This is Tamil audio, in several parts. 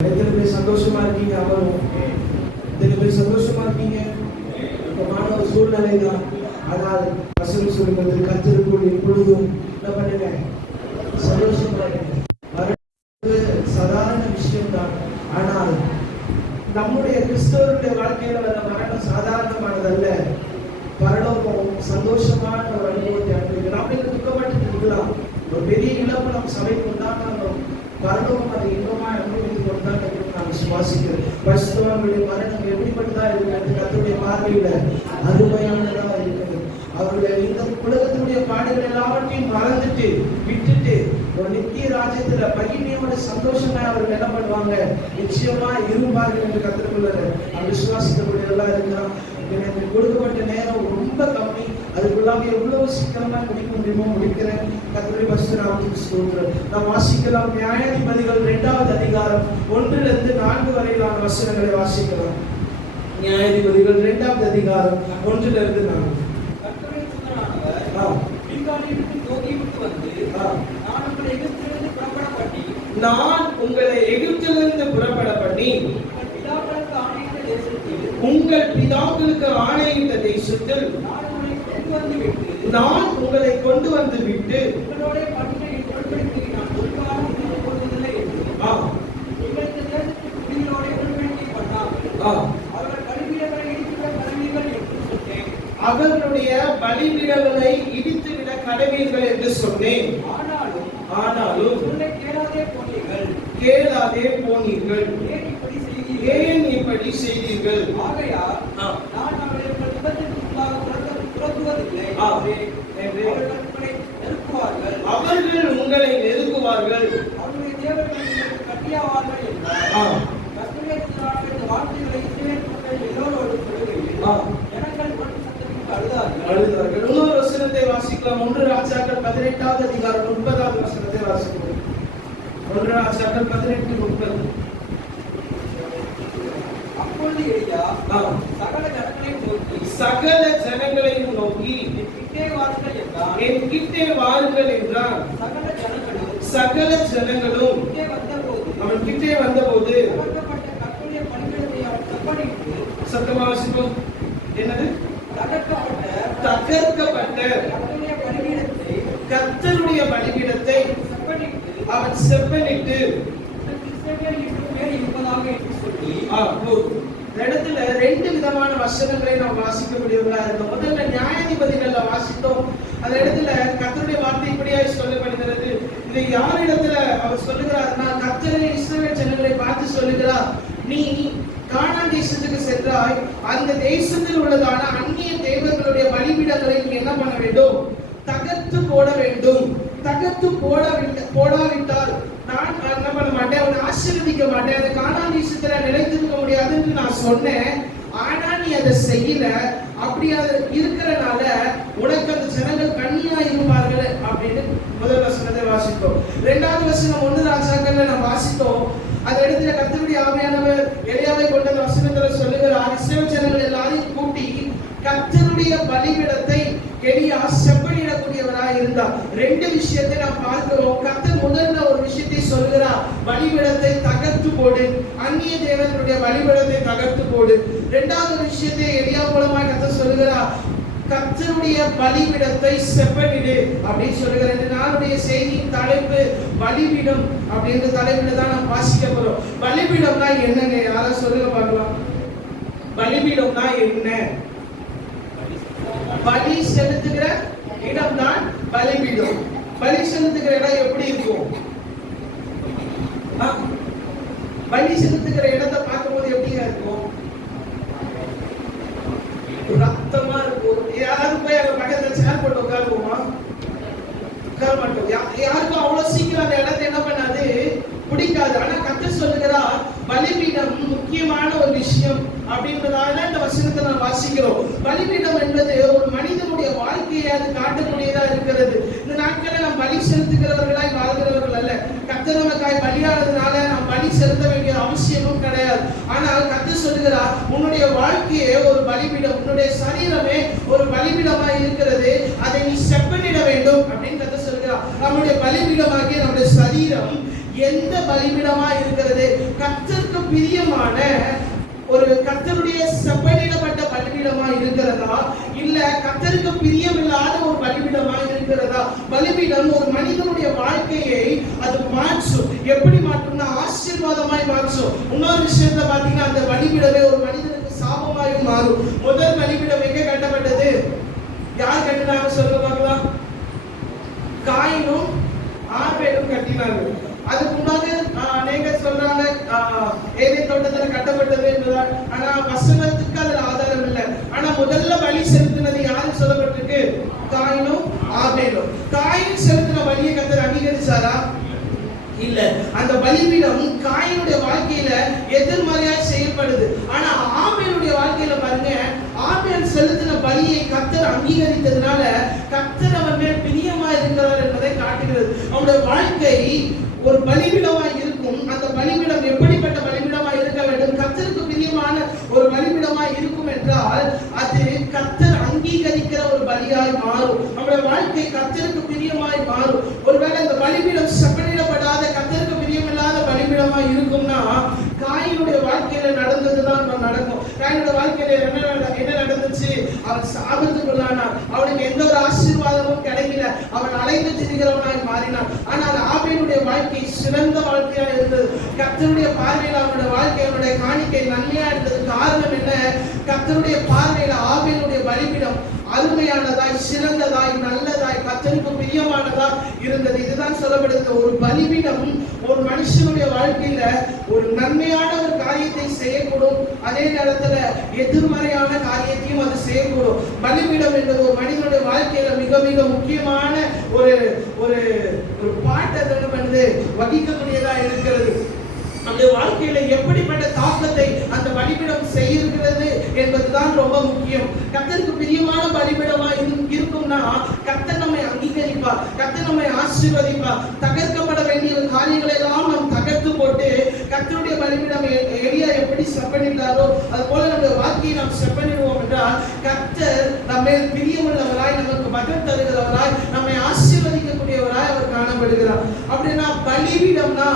எத்தனை பேர் சந்தோஷமா இருக்கீங்க? அவரும் எத்தனை பேர் சந்தோஷமா இருக்கீங்க? ஒரு சூழ்நிலை தான். ஆனால் வசனம் சொல்லுகிறது கர்த்தருக்குள் எப்பொழுதும் என்ன பண்ணுங்க, சந்தோஷமா இருங்க. சாதாரண விஷயம் தான். ஆனால் நம்முடைய கிறிஸ்தவருடைய வாழ்க்கையில வர மரணம் சாதாரணமானதல்ல. பரலோகம் சந்தோஷமான ஒரு அனுபவத்தை அனுபவிக்கும். நாம துக்கப்பட்டு இருக்கலாம். ஒரு பெரிய இழப்பு நம்ம சபைக்கு உண்டானாலும் பரலோகம் அதை இன்னுமா அனுபவித்துக் கொண்டுதான் நான் விசுவாசிக்கிறேன். பரிசுத்தவான்களுடைய மரணம் எப்படிப்பட்டதா இருக்கிறது? கர்த்தருடைய பார்வையில அருமையானதா இருக்கிறது. அவருடைய இந்த உலகத்தினுடைய பாடுகள் எல்லாவற்றையும் மறந்துட்டு விட்டுட்டு ஒரு நித்திய ராஜ்யத்துல மகிமையோட சந்தோஷமா அவர்கள் என்ன பண்ணுவாங்க? நிச்சயமா இருப்பார்கள் என்று கற்றுக்கொள்ள விசுவாசிக்கக்கூடியவர்களா இருக்கிறான். எனக்கு கொடுக்கப்பட்ட நேரம் ரொம்ப கம்மி. அதுக்குள்ளாக எவ்வளவு சீக்கிரமா முடிக்க முடியுமோ முடிக்கிறேன். கர்த்தருடைய பரிசுத்த நாமத்துக்கு ஸ்தோத்திரம். நாம் வாசிக்கலாம். நியாயாதிபதிகள் 2வது அதிகாரம் 1 to 4 வரையிலான வசனங்களை வாசிக்கலாம். நியாயாதிபதிகள் 2வது அதிகாரம் 1 to 4. நான் உங்களை எகிப்திலிருந்து புறப்பட பண்ணி உங்கள் பிதாக்களுக்கு ஆணையிட்ட தேசத்தில் நான் உங்களை கொண்டு வந்து விட்டு அவர்களுடைய பலிபீடங்களை இடித்துவிட கடவீர்கள் என்று சொன்னேன். ஆனாலும் கேளாதே போனீர்கள். ஏன் இப்படி செய்தீர்கள்? அவர்கள் உங்களை நெருக்குவார்கள். இன்னொரு வசனத்தை வாசிக்கலாம். 1 ராஜாக்கள் 18வது அதிகாரம் 30வது வசனத்தை வாசிக்கிறோம். 1 ராஜாக்கள் 18:30. அப்பொழுது எலியா சகல ஜனங்களையும் நோக்கி என் கிட்டே வாருங்கள் என்றான். சகல ஜனங்களும் அவன் கிட்டே வந்தபோது சத்தமா வாசிப்போம். என்னது? தகர்க்கப்பட்ட கர்த்தருடைய பலிபீடத்தை அவன் செப்பனிட்டு இடத்துல 2 விதமான வசனங்களை நாம் வாசிக்கக்கூடியவர்களா இருந்தோம். முதல்ல நியாயாதிபதிகள்ல வாசித்தோம். அந்த இடத்துல கர்த்தருடைய வார்த்தை இப்படியாய் சொல்லப்படுகிறது. இதை யாரிடத்துல அவர் சொல்லுகிறார்னா, கர்த்தரே இஸ்ரவேல் ஜனங்களை பார்த்து சொல்லுகிறார், நீ கானான் தேசத்துக்கு சென்றாய். அந்த தேசத்தில் உள்ளதான அந்நிய தேவர்களுடைய பலிபீடங்களை நீ என்ன பண்ண வேண்டும்? தகர்த்து போட வேண்டும். தகர்த்து போடாவிட்டால் நான் என்ன பண்ண மாட்டேன், அவனை ஆசீர்வதிக்க மாட்டேன். அந்த கானான் தேசத்துல நிலைத்திருக்க முடியாது என்று நான் சொன்னேன். ஆனா நீ அதை செய்யல. அப்படி அது இருக்கிறனால உனக்கு அந்த ஜனங்கள் கண்ணியா இருப்பார்கள் அப்படின்னு முதல் வசனத்தை வாசித்தோம். 2வது வசனம் 1 ராஜாக்கள்ல நாம் வாசித்தோம். அந்த இடத்துல கர்த்தருடைய ஆவியானவர் எலியாவை கொண்ட வசனத்துல சொல்லுகிறார், இஸ்ரவேல் ஜனங்கள் எல்லாரையும் கூட்டி கர்த்தருடைய பலிபீடத்தை எலியா செப்பனிடக்கூடியவராய் இருந்தார். 2 விஷயத்தை நாம் பார்க்கிறோம். கர்த்தர் முதல்ல ஒரு விஷயத்தை சொல்கிறார், பலிபீடத்தை தகர்த்து போடு, அந்நிய தேவனுடைய பலிபீடத்தை தகர்த்து போடு. 2வது விஷயத்தை எலியா மூலமாக கர்த்தர் சொல்கிறார், கர்த்தருடைய பலிபீடத்தை செப்பனிடு அப்படின்னு சொல்லுகிறார். நாளுடைய செய்தியின் தலைப்பு பலிபீடம் அப்படின்ற தலைப்புல தான் நாம் வாசிக்க போறோம். பலிபீடம்னா என்னங்க? யாராவது சொல்லுங்க பார்க்கலாம். பலிபீடம்னா என்ன? பலி செலுத்துகிற இடம் தான் பலிபீடம். பலி செலுத்துகிற இடம் எப்படி இருக்கும்? பலி செலுத்துகிற இடத்தை பார்க்கும்போது எப்படியா இருக்கும்? ரத்தமா இருக்கும். யாரும் போய் அங்க பக்கத்துல சேர் போட்டு உட்காருவோமா? உட்கார மாட்டோம். யாருக்கும் அவ்வளவு சீக்கிரம் அந்த இடத்தை என்ன பண்ணாது, பிடிக்காது. ஆனா கர்த்தர் சொல்லுகிறார், பலிபீடம் முக்கியமான ஒரு விஷயம் அப்படின்றதால இந்த வசனத்தை நான் வாசிக்கிறோம். பலிபீடம் என்பது ஒரு மனிதனுடைய வாழ்க்கையை அது காட்டக்கூடியதா இருக்கிறது. இந்த நாட்களில் நாம் பலி செலுத்துகிறவர்களாய் வாழ்கிறவர்கள் அல்ல. கர்த்தர் நமக்காய் பலியானதுனால நாம் பலி செலுத்த வேண்டிய அவசியமும் கிடையாது. ஆனால் கர்த்தர் சொல்லுகிறார், உன்னுடைய வாழ்க்கையே ஒரு பலிபீடம், உன்னுடைய சரீரமே ஒரு பலிபீடமாய் இருக்கிறது. அதை நீ செப்பனிட வேண்டும் அப்படின்னு கர்த்தர் சொல்லுகிறார். நம்முடைய பலிபீடமாகிய நம்முடைய சரீரம் எந்த பலிபீடமா இருக்கிறது? கர்த்தருக்கு பிரியமான ஒரு கர்த்தருடைய செப்பனிடப்பட்ட பலிபீடமா இருக்கிறதா, இல்ல கர்த்தருக்கு பிரியமில்லாத ஒரு பலிபீடமா இருக்கிறதா? பலிபீடம் ஒரு மனிதனுடைய வாழ்க்கையை அது மாற்றும். எப்படி மாற்றும்னா ஆசீர்வாதமாய் மாற்றும். இன்னொரு விஷயத்தை பாத்தீங்கன்னா அந்த பலிபீடமே ஒரு மனிதனுக்கு சாபமாயும் மாறும். முதல் பலிபீடம் எங்க கட்டப்பட்டது? யார் கட்டினாங்க சொல்லுங்க பார்க்கலாம். காயினும் ஆபேலும் கட்டினார்கள். அதுக்கு முன்னாடி அநேக சொல்றாங்க ஏதேன் தோட்டத்துல கட்டப்பட்டது என்பதால். ஆனா வசனத்துக்கு அதுல ஆதாரம் இல்லை. ஆனா முதல்ல பலி செலுத்தினது யாரும் சொல்லப்பட்டிருக்கு? காயினும் ஆபேலும். காயின் செலுத்தின பலியை கர்த்தர் அங்கீகரிச்சாரா? இல்ல. அந்த பலிபீடம் காயினுடைய வாழ்க்கையில எதிர்மறையாய் செயல்படுது. ஆனா ஆபேலுடைய வாழ்க்கையில பாருங்க, ஆபேல் செலுத்தின பலியை கர்த்தர் அங்கீகரித்ததுனால கர்த்தர் அவன் மேல் பிரியமா இருக்கிறார் என்பதை காட்டுகிறது. அவனுடைய வாழ்க்கை ஒரு பலிபீடமாய் இருக்கும். அந்த பலிபீடம் எப்படிப்பட்ட பலிபீடமாய் இருக்க வேண்டும்? கர்த்தருக்கு பிரியமான ஒரு பலிபீடமாய் இருக்கும் என்றால் அது கர்த்தர் அங்கீகரிக்கிற ஒரு பலியாய் மாறும். நம்முடைய வாழ்க்கை கர்த்தருக்கு பிரியமாய் மாறும். ஒருவேளை இந்த பலிபீடம் செப்பனிடப்படாத கர்த்தருக்கு பிரியமில்லாத பலிபீடமாய் இருக்கும்னா காயினுடைய வாழ்க்கையில நடந்ததுதான் நடக்கும். காயினுடைய வாழ்க்கையில என்ன நடந்துச்சு? அவன் சாபத்துக்குள்ளானான். அவனுக்கு எந்த ஒரு ஆசீர்வாதமும் கிடைக்கல. அவன் அலைந்து திரிகிறவனாய் மாறினான். ஆனால் ஆபேலுடைய வாழ்க்கை சிறந்த வாழ்க்கையா இருந்தது. கர்த்தருடைய பார்வையில் அவனுடைய வாழ்க்கை, அவனுடைய காணிக்கை நன்மையா இருந்தது. காரணம் என்ன? கர்த்தருடைய பார்வையில் ஆபேலுடைய பலிபீடம் அருமையானதாய், சிறந்ததாய், நல்லதாய், கர்த்தருக்கு பிரியமானதாய் இருந்தது. இதுதான் சொல்லப்படுகிறது. ஒரு பலிபீடம் ஒரு மனுஷனுடைய வாழ்க்கையில ஒரு நன்மையான ஒரு காரியத்தை செய்யக்கூடும், அதே நேரத்துல எதிர்மறையான காரியத்தையும் அது செய்யக்கூடும். பலிபீடம் என்பது ஒரு மனிதனுடைய வாழ்க்கையில மிக மிக முக்கியமான ஒரு ஒரு ஒரு பாட்டை வந்து வகிக்கக்கூடியதா இருக்கிறது. நம்முடைய வாழ்க்கையில எப்படிப்பட்ட தாக்கத்தை அந்த பலிபீடம் செய்கிறது என்பதுதான் ரொம்ப முக்கியம். கர்த்தருக்கு பிரியமான பலிபீடமா இருக்கும்னா கர்த்தர் நம்மை அங்கீகரிப்பார், கர்த்தர் நம்மை ஆசீர்வதிப்பார். தகர்க்கப்பட வேண்டிய காரியங்களை எல்லாம் நாம் தகர்த்து போட்டு கர்த்தருடைய பலிபீடம் எலியா எப்படி செப்பனிட்டாரோ அது போல நம்முடைய வாழ்க்கையை நாம் செப்பனிடுவோம் என்றால் கர்த்தர் நம்மை பிரியமுள்ளவராய், நமக்கு பதில் தருகிறவராய், நம்மை ஆசீர்வதிக்கக்கூடியவராய் அவர் காணப்படுகிறார். அப்படின்னா பலிபீடம்னா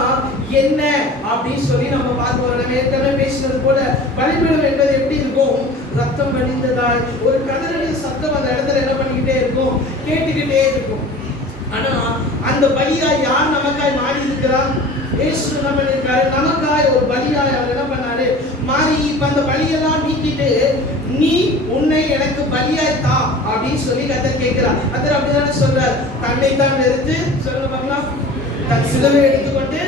என்ன அப்படின்னு சொல்லி நம்ம பார்க்க வரணும். ஏற்கனவே பேசினது போல பலிபீடம் என்பது எப்படி இருக்கும்? ரத்தம் வடிந்ததாய் ஒரு கதறலின் சத்தம் அந்த இடத்துல என்ன பண்ணிக்கிட்டே இருக்கும்? கேட்டுக்கிட்டே இருக்கும். ஆனா அந்த பலியாய் யார் நமக்காய் மாறி இருக்கிறார்? இயேசு நம்ம இருக்காரு. நமக்காய் ஒரு பலியாய் அவர் என்ன பண்ணாரு? மாறி இப்ப அந்த பலியெல்லாம் நீக்கிட்டு நீ உன்னை எனக்கு பலியாய் தா அப்படின்னு சொல்லி கர்த்தர் கேட்கிறார். கர்த்தர் அப்படிதானே சொல்றார். தன்னை தான் வெறுத்து சொல்லுங்க பார்க்கலாம், தன் சிலுவை எடுத்துக்கொண்டு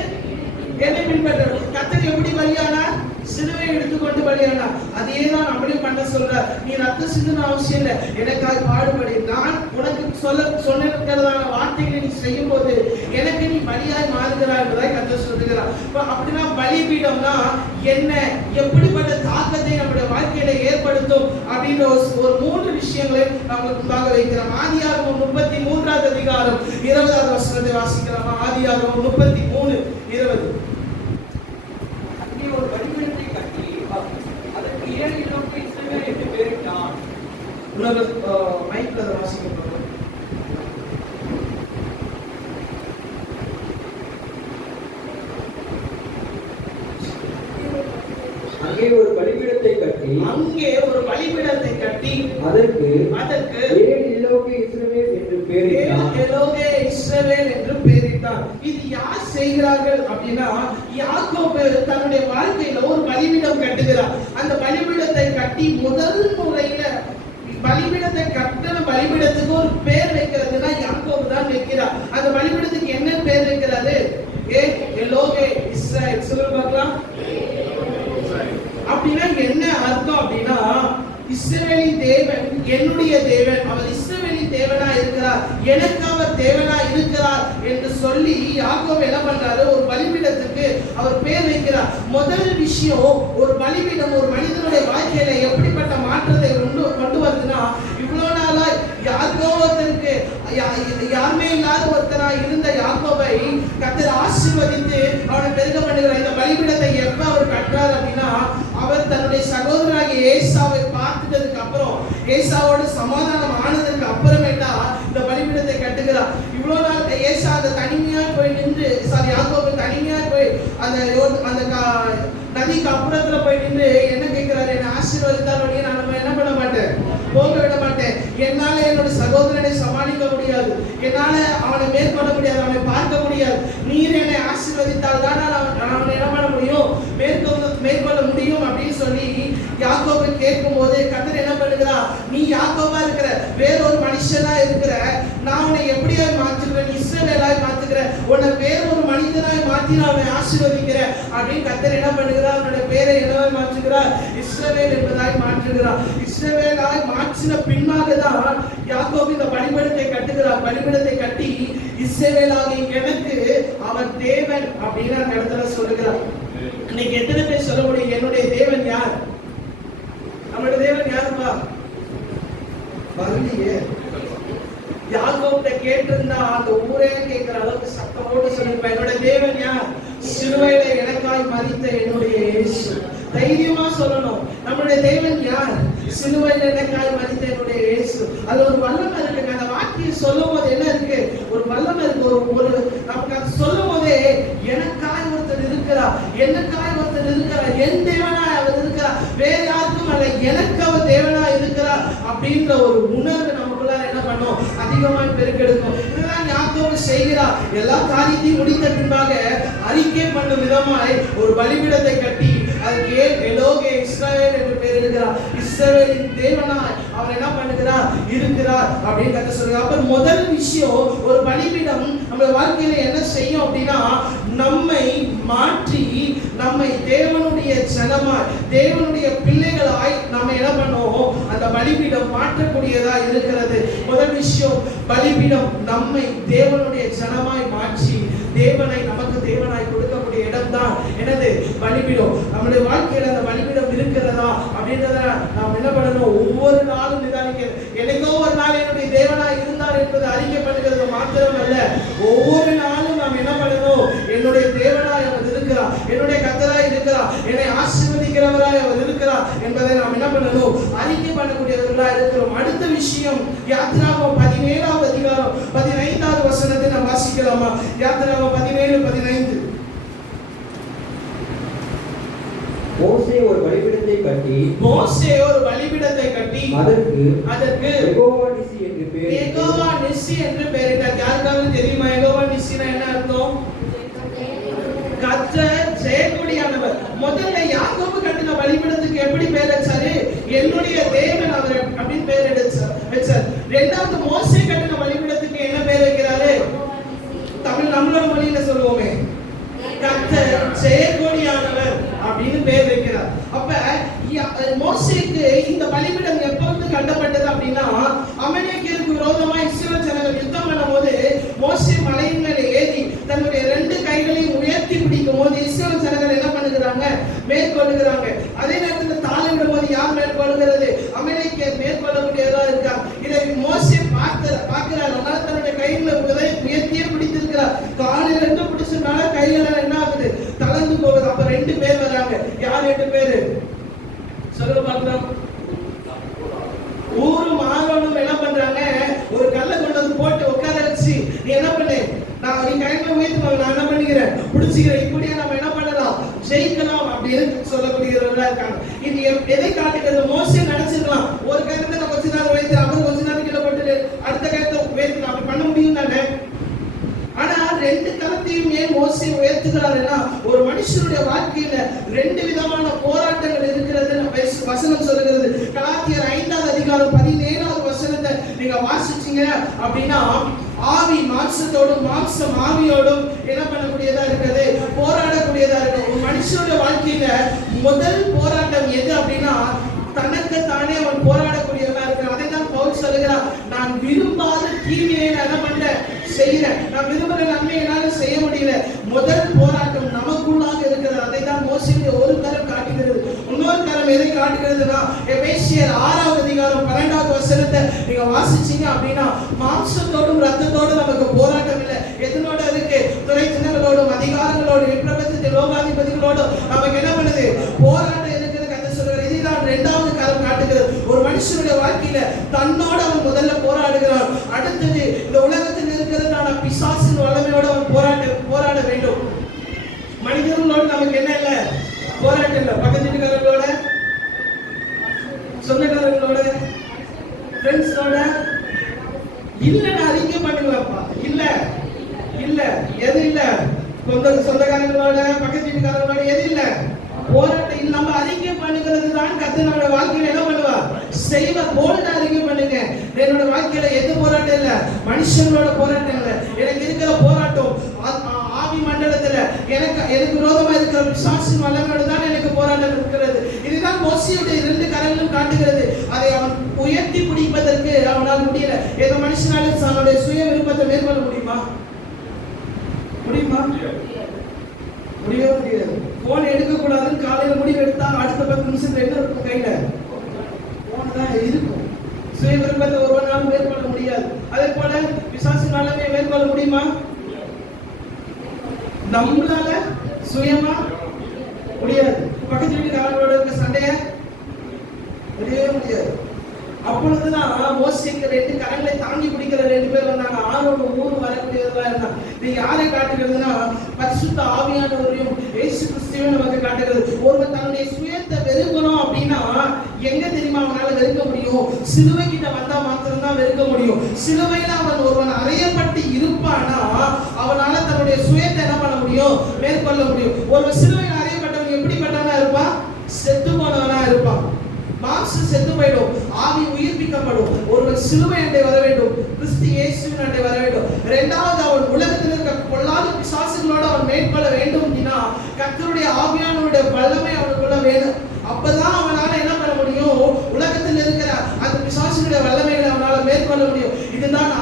என்னை பின்பற்ற. கர்த்தர் எப்படி பலியானார்? சிலுவை எடுத்துக்கொண்டு பலியானார். அதேதான் நம்மளையும் பண்ண சொல்றார். நீ ரத்தம் சிந்தன அவசியம் இல்லை, எனக்காக பாடுபடு. நான் உனக்கு சொன்னிருக்கிறதான வார்த்தைகளை நீ செய்யும் போது எனக்கு நீ பலியாய் மாறுகிறாய் என்பதை கர்த்தர் சொல்லுகிறார். அப்படின்னா பலிபீடம்னா என்ன, எப்படிப்பட்ட தாக்கத்தை நம்முடைய வாழ்க்கையில ஏற்படுத்தும் அப்படின்னு ஒரு 3 விஷயங்களை நமக்கு முன்பாக வைக்கிறோம். ஆதியாகமம் 33வது அதிகாரம் 20வது வசனத்தை வாசிக்கிறோம். ஆதியாகமம் 33:20. ஒரு பலிபீடத்தை கட்டி அதற்கு 7 இலோகை இஸ்ரவேல் என்று பெயரிட்டான். மைக்ல வாசிக்கிறோம். அங்கே ஒரு பலிபீடத்தை கட்டி அதற்கு 7 இலோகை இஸ்ரவேல் என்று பெயரிட்டான். இது யார் செய்கிறார்கள் அப்படின்னா யாக்கோபு தன்னுடைய வாழ்க்கையில ஒரு பலிபீடம் கட்டுகிறார். அந்த பலிபீடத்தை கட்டி முதல் முறையில பலிபீடத்தை கட்டின பலிபீடத்துக்கு ஒரு பேர் வைக்கிறதுனா யாக்கோபு தான் வைக்கிறார். அந்த பலிபீடத்துக்கு என்ன பேர் வைக்கிறாரு? எலோகே இஸ்ரவேல். சொல்லுங்க பார்க்கலாம். அப்படின்னா என்ன அர்த்தம் அப்படின்னா இஸ்ரவேலின் தேவன் என்னுடைய தேவன், அவர் இஸ்ரவேலின் தேவனா இருக்கிறார், எனக்கு அவர் தேவனா இருக்கிறார் என்று சொல்லி யாக்கோபு என்ன பண்றாரு? ஒரு பலிபீடத்துக்கு அவர் பேர் வைக்கிறார். முதல் விஷயம், ஒரு பலிபீடம் ஒரு மனிதனுடைய வாழ்க்கையில எப்படிப்பட்ட மாற்றத்தை கொண்டு வருதுன்னா, இவ்வளவு நாளா யாக்கோபத்திற்கு யாருமே இல்லாத ஒருத்தரா இருந்த யாக்கோபை கர்த்தர் ஆசீர்வதித்து அவனை பெருக பண்ணுகிறார். இந்த பலிபீடத்தை எப்ப அவர் கட்டுறார் அப்படின்னா அவர் தன்னுடைய சகோதரனாகிய ஏசாவை பார்த்துட்டதுக்கு அப்புறம், ஏசாவோடு சமாதானம் ஆனதுக்கு அப்புறமேட்டா இந்த பலிபீடத்தை கட்டுகிறார். இவ்வளவு நாள் ஏசா அந்த தனிமையா போய் நின்று யாக்கோபு தனிமையா நதிக்கு அப்புறத்துல போய் நின்று என்ன கேட்கிறாரு, என்ன ஆசீர்வதித்தாலும் நான் என்ன பண்ண மாட்டேன், போக விட மாட்டேன். என்னால என்னோட சகோதரனை சமாளிக்க முடியாது, என்னால அவனை மேற்கொள்ள முடியாது, அவனை பார்க்க முடியாது. நீர் என்னை ஆசீர்வதித்தால் தான் அவனை என்ன பண்ண முடியும், மேற்கொள்ள முடியும் அப்படின்னு சொல்லி யாக்கோபு கேட்கும் போது கர்த்தர் என்ன பண்ணுகிறா, நீ யாக்கோபா இருக்கிற, வேறொரு மனுஷனா இருக்கிற, நான் உன்னை எப்படியாய் மாற்றுகிறேன், இஸ்ரவேலாய் மாற்றுகிறேன், உன்னை வேறொரு மனிதனாய் மாற்றி நான் அவனை ஆசீர்வதிக்கிறேன் அப்படின்னு கர்த்தர் என்ன பண்ணுகிறார், அவனுடைய பேரை என்னவாய் மாற்றுகிறார், இஸ்ரவேல் என்பதாய் மாற்றுகிறார். இஸ்ரவேலாய் மாற்றின பின்னாக தான் யாக்கோபு இந்த பலிபீடத்தை கட்டுகிறார். பலிபீடத்தை கட்டி இஸ்ரவேலாகிய எனக்கு அவர் தேவன் அப்படின்னு அந்த இடத்துல சொல்லுகிறார். இன்னைக்கு எத்தனை பேர் சொல்ல முடியும், என்னுடைய தேவன் யார், நம்மளுடைய தேவன் யாருப்பா? வரலையே. யாக்கோபுட்ட கேட்டிருந்தா அந்த ஊரே கேட்கிற அளவுக்கு சத்தமோடு சொல்லிருப்பா, என்னுடைய தேவன் யார், சிலுவையில எனக்காய் மரித்த என்னுடைய இயேசு. தைரியமா சொல்லணும், நம்மளுடைய தேவன் யார், சிலுவையில எனக்காய் மரித்த என்னுடைய இயேசு. அது ஒரு வல்லமை இருக்கு. அந்த வாக்கியம் சொல்லும் போது என்ன இருக்கு, ஒரு வல்லமை இருக்கு. ஒரு நமக்கு அது சொல்லும் போதே எனக்காய் ஒருத்தர் இருக்கிறார், எனக்காய் ஒருத்தர் இருக்கிறார், என் தேவனாய் அவர் இருக்கிறார், வேற யாருக்கும் அல்ல, எனக்கு அவர் தேவனாய் இருக்கிறார் அப்படின்ற ஒரு உணர்வு நமக்குள்ள என்ன பண்ணும், அதிகமாய் பெருக்கெடுக்கும். இதுதான் யாக்கோபு செய்கிறார். எல்லா காரியத்தையும் முடித்த பின்பாக அறிக்கை பண்ணும் விதமாய் ஒரு பலிபீடத்தை கட்டி அதுக்கு எலோகே இஸ்ரவேல் என்று பெயரிடுகிறார். இஸ்ரவேலின் தேவனாய் அவர் என்ன பண்ணுகிறார், இருக்கிறார் அப்படின்னு கர்த்தர் சொல்றார். அப்ப முதல் விஷயம், ஒரு பலிபீடம் நம்ம வாழ்க்கையில என்ன செய்யும் அப்படின்னா, நம்மை மாற்றி நம்மை தேவனுடைய ஜனமாய், தேவனுடைய பிள்ளைகளாய் நாம என்ன பண்ணுவோம், அந்த பலிபீடம் மாற்றக்கூடியதா இருக்கிறது. முதல் விஷயம், பலிபீடம் நம்மை தேவனுடைய ஜனமாய் மாற்றி தேவனை நமக்கு தேவனாய் கொடுக்கக்கூடிய இடம் தான் என்னது, பலிபீடம். நம்முடைய வாழ்க்கையில அந்த பலிபீடம் இருக்கிறதா அப்படின்றத நாம் என்ன பண்ணணும், ஒவ்வொரு நாளும் நிதானிக்க. எனக்கோ ஒரு நாள் என்னுடைய தேவனாய் இருந்தார் என்பது அறிக்கை பண்ணுகிறது மாத்திரம் அல்ல, ஒவ்வொரு நாளும் நாம் என்ன பண்ணணும், என்னுடைய தேவனாய் அவர் இருக்கிறார், என்னுடைய கர்த்தராய் இருக்கிறார், என்னை ஆசீர்வதிக்கிறவராய் அவர் இருக்கிறார் என்பதை நாம் என்ன பண்ணணும், அறிக்கை பண்ணக்கூடியவர்களாய் இருக்கிறோம். அடுத்த விஷயம், யாத்திராகமம் 17வது அதிகாரம் 15வது வசனத்தை நாம் வாசிக்கலாமா? யாத்திராகமம் 17:15. மோசே ஒரு பலிபீடத்தை கட்டி அதற்கு யெகோவா நிசி என்று பெயரிட்டார். யாருக்காவது தெரியுமா யெகோவா நிசினா என்ன அர்த்தம்? கர்த்தர் ஜெயக்கொடியானவர். முதல்ல யாக்கோபு கட்டின பலிபீடத்துக்கு எப்படி பெயர் வச்சாரு, என்னுடைய தேவன் அவர் அப்படின்னு பெயர் வச்சார். இரண்டாவது மோசே கட்டின பலிபீடத்துக்கு என்ன பெயர் வைக்கிறாரு, தமிழ் நம்மளோட மொழியில சொல்லுவோமே, கர்த்தர் ஜெயக்கொடியானவர் அப்படின்னு பெயர் வைக்கிறார். அப்ப மோசேக்கு இந்த பலிபீடம் எப்பொழுது கட்டப்பட்டது அப்படின்னா, அமலேக்கியருக்கு விரோதமா இஸ்ரவேல் ஜனங்கள் யுத்தம் பண்ணும்போது மோசே மலையின் மேலே ஏறி தன்னுடைய 2 கைகளையும் உயர்த்தி பிடிக்கும் போது இஸ்ரவேல் ஜனங்கள் என்ன பண்ணுகிறாங்க, மேற்கொள்ளுகிறாங்க. அதே நேரத்தில் தாளிடும் போது யார் மேற்கொள்கிறது, அமலேக்கியர் மேற்கொள்ளக்கூடியதா இருக்காங்க. இதை மோசே பார்க்கிறார். அதனால தன்னுடைய கைகளை உயர்த்தியே பிடித்திருக்கிறார். காலில் 2 பிடிச்சதுனால கைகள் என்ன ஆகுது, தளர்ந்து போகுது. அப்ப 2 பேர் வராங்க. யார் 2 பேரு சொல்ல பார்க்கலாம். ஊரும் ஆரோனும் என்ன பண்றாங்க, ஒரு கல்லை கொண்டு வந்து போட்டு உட்கார வச்சு, நீ என்ன பண்ணு, நீ கைகளை உயர்த்தி நான் என்ன பண்ணிக்கிறேன், பிடிச்சிக்கிறேன், இப்படியே நம்ம என்ன பண்ணலாம், ஜெயிக்கலாம் அப்படின்னு சொல்லக்கூடியவர்களா இருக்காங்க. இது எதை காட்டுகிறது, மோசே நினைச்சிருக்கலாம், ஒரு கருத்தை நம்ம கொஞ்ச நேரம் உயர்த்தி அவர் கொஞ்ச நேரம் கீழே போட்டு அடுத்த கருத்தை உயர்த்தி அப்படி பண்ண முடியும் தானே. ஆனா 2 கரத்தையும் ஏன் மோசே உயர்த்துகிறாருன்னா, ஒரு மனுஷனுடைய வாழ்க்கையில 2 விதமான போராட்டங்கள் இருக்கிறது வசனம் சொல்லுகிறது. கலாத்தியர் 5வது அதிகாரம் 17வது வசனத்தை நீங்க வாசிச்சீங்க அப்படின்னா, ஆவி மாம்சத்தோடும் மாம்சம் ஆவியோடும் என்ன பண்ணக்கூடியதா இருக்குது, போராடக்கூடியதா இருக்கு. ஒரு மனுஷனுடைய வாழ்க்கையில முதல் போராட்டம் எது அப்படின்னா, தனக்கு தானே அவன் போராடக்கூடியவனா இருக்கிறான். அதை தான் பவுல் சொல்லுகிறான், நான் விரும்பாத தீமையை நான் என்ன பண்றேன், செய்யறேன், நான் விரும்புற நன்மையை என்னால செய்ய முடியல. முதல் போராட்டம் நமக்குள்ளாக இருக்கிறது. அதை தான் மோசேயுடைய ஒரு கரம் காட்டுகிறது. இன்னொரு கரம் எதை காட்டுகிறதுனா, எபேசியர் 6வது அதிகாரம் 12வது வசனத்தை நீங்க வாசிச்சீங்க அப்படின்னா, மாம்சத்தோடும் ரத்தத்தோடும் நமக்கு போராட்டம் இல்லை. எதனோட இருக்கு, துரைத்தனங்களோடும் அதிகாரங்களோடும் விப்ரபத்திய லோகாதிபதிகளோடும் நமக்கு என்ன பண்ணுது, போராட்டம் இருக்கிறது. கதை சொல்லுகிறது. இதுதான் 2வது கரம் காட்டுகிறது. ஒரு மனுஷனுடைய வாழ்க்கையில தன்னோட அவன் முதல்ல போராடுகிறான். அடுத்தது இந்த உலகத்தில் இருக்கிறதான பிசாசின் வல்லமையோட அவன் போராட வேண்டும். மனிதர்களோட நமக்கு என்ன இல்ல? போராட்டம் இல்ல. பக்கத்து வீட்டுக்காரங்களோட, சொந்தக்காரங்களோட, ஃப்ரெண்ட்ஸோட இல்ல. நான் அறிக்கை பண்ணுவேன்ப்பா. இல்ல இல்ல எது இல்ல? சொந்தக்காரங்களோட, பக்கத்து வீட்டுக்காரங்களோட எது இல்ல? போராட்டம் இல்ல. நம்ம அறிக்கை பண்ணுகிறது தான் கர்த்தர் நம்முடைய வாழ்க்கையில என்ன பண்ணுவா? செய்வ. போல்டா அறிக்கை பண்ணுங்க. என்னோட வாழ்க்கையில எது போராட்டம் இல்ல? மனுஷங்களோட போராட்டம் இல்ல. எனக்கு இருக்கிற போராட்டம் ஆவி மண்டலத்துல எனக்கு விரோதமா இருக்கிற பிசாசின் வல்லமையோட தான் எனக்கு போராட்டம் இருக்கிறது. இதுதான் மோசேயுடைய 2 கரங்களும் காட்டுகிறது. அதை அவன் உயர்த்தி பிடிப்பதற்கு அவனால் முடியல. ஏதோ மனுஷனால தன்னுடைய சுய விருப்பத்தை மேற்கொள்ள முடியுமா? முடியுமா? முடியவே முடியாது. போன் எடுக்க கூடாதுன்னு காலையில முடிவு எடுத்தா அடுத்த 10 நிமிஷத்துல என்ன இருக்கும்? கையில போன் தான் இருக்கும். சுய விருப்பத்தை ஒரு நாள் மேற்கொள்ள முடியாது. அதே போல பிசாசின் வல்லமையை மேற்கொள்ள முடியுமா? நம்மளால சுயமா முடியாது. பக்கத்து வீட்டுக்காரங்களோட இருக்க சண்டைய முடியவே முடியாது. அப்பொழுதுதான் மோசேக்கு 2 கரங்களை தாங்கி பிடிக்கிற 2 பேர் வந்தாங்க. ஆரோட ஊர் வரக்கூடியவர்களா இருந்தாங்க. இது யாரை காட்டுகிறதுனா பரிசுத்த ஆவியானவரையும் இயேசு கிறிஸ்துவையும் நமக்கு காட்டுகிறது. ஒருவர் தன்னுடைய சுயத்தை வெறுக்கணும் அப்படின்னா எங்க தெரியுமா அவனால வெறுக்க முடியும்? சிலுவை கிட்ட வந்தா மாத்திரம் தான் வெறுக்க முடியும். சிலுவையில அவன் ஒருவன் அறையப்பட்டு இருப்பானா அவனால தன்னுடைய சுயத்தை என்ன பண்ண முடியும்? மேற்கொள்ள முடியும். ஒருவன் சிலுவையில் அறையப்பட்டவன் எப்படிப்பட்டவனா இருப்பான்? செத்து போனவனா இருப்பான். மாம்சம் செத்து போயிடும், ஆவி உயிர்ப்பிக்கப்படும். ஒருவன் சிலுவை அண்டை வர வேண்டும், கிறிஸ்து இயேசுவின் அண்டை வர வேண்டும். இரண்டாவது அவன் உலகத்தில் இருக்க பொல்லாத பிசாசுகளோட அவன் மேற்கொள்ள வேண்டும் அப்படின்னா கர்த்தருடைய ஆவியானவருடைய வல்லமை அவனுக்குள்ள வேணும். அப்பதான் அவனால என்ன பண்ண முடியும்? உலகத்தில் இருக்கிற அந்த பிசாசுடைய வல்லமைகளை அவனால மேற்கொள்ள முடியும். இதுதான்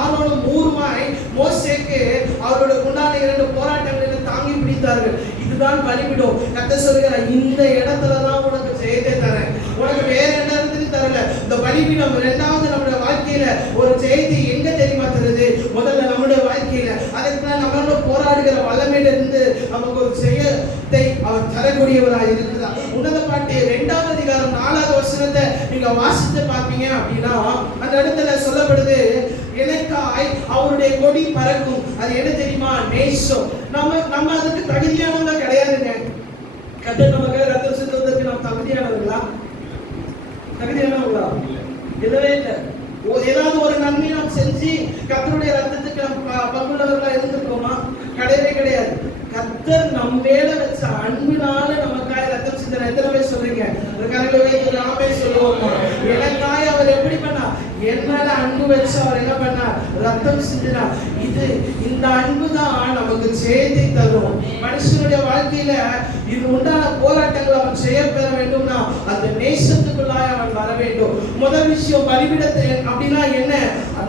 ஆரோனும் ஊருமாய் மோசேக்கு அவருடைய உண்டான 2 போராட்டங்களை தாங்கி பிடித்தார்கள். இதுதான் பலிபீடம். கர்த்தர் சொல்கிறார், இந்த இடத்துலதான் உனக்கு ஜெயத்தை தரேன், உனக்கு வேற இடத்துலயும் தரல. இந்த பலிபீடம் 2வது நம்முடைய வாழ்க்கையில ஒரு ஜெயத்தை எங்க தெரியுமா தருது? முதல்ல நம்முடைய வாழ்க்கையில. அதுக்கு நம்மளோட போராடுகிற வல்லமையில இருந்து நமக்கு ஒரு ஜெயத்தை அவர் தரக்கூடியவராக இருக்கிறார். உன்னத பாட்டு 2வது அதிகாரம் 4வது வசனத்தை நீங்க வாசித்து பார்ப்பீங்க அப்படின்னா அந்த இடத்துல சொல்லப்படுது, எனக்காய் அவருடைய கொடி பறக்கும். அது என்ன தெரியுமா? நேசம். நம்ம அதுக்கு தகுதியானவங்க கிடையாதுங்க. கர்த்தர் நமக்கு ரத்தம் சிந்துவதற்கு நாம் தகுதியானவர்களா? தகுதியானவர்களா? இல்லவே இல்லை. ஏதாவது ஒரு நன்மை நாம் செஞ்சு கர்த்தருடைய ரத்தத்துக்கு நாம் பங்குள்ளவர்களா இருந்திருக்கோமா? கிடையவே கிடையாது. கர்த்தர் நம்ம மேல வச்ச அன்பினால நமக்காய் ரத்தம் சிந்தின. எத்தனை பேர் சொல்றீங்க? ஆமே சொல்லுவோமா? எனக்காய் அவர் எப்படி பண்ணார்? என் மேல அன்பு வச்சு அவர் என்ன பண்ணார்? ரத்தம் சிந்தினார். இந்த அன்பு தான் நமக்கு ஜெயத்தை தரும். மனுஷனுடைய வாழ்க்கையில இது உண்டான போராட்டங்கள் அவன் செய்ய பெற வேண்டும்னா அந்த நேசத்துக்குள்ளாய் அவன் வர வேண்டும். முதல் விஷயம் பலிபீடத்தை அப்படின்னா என்ன?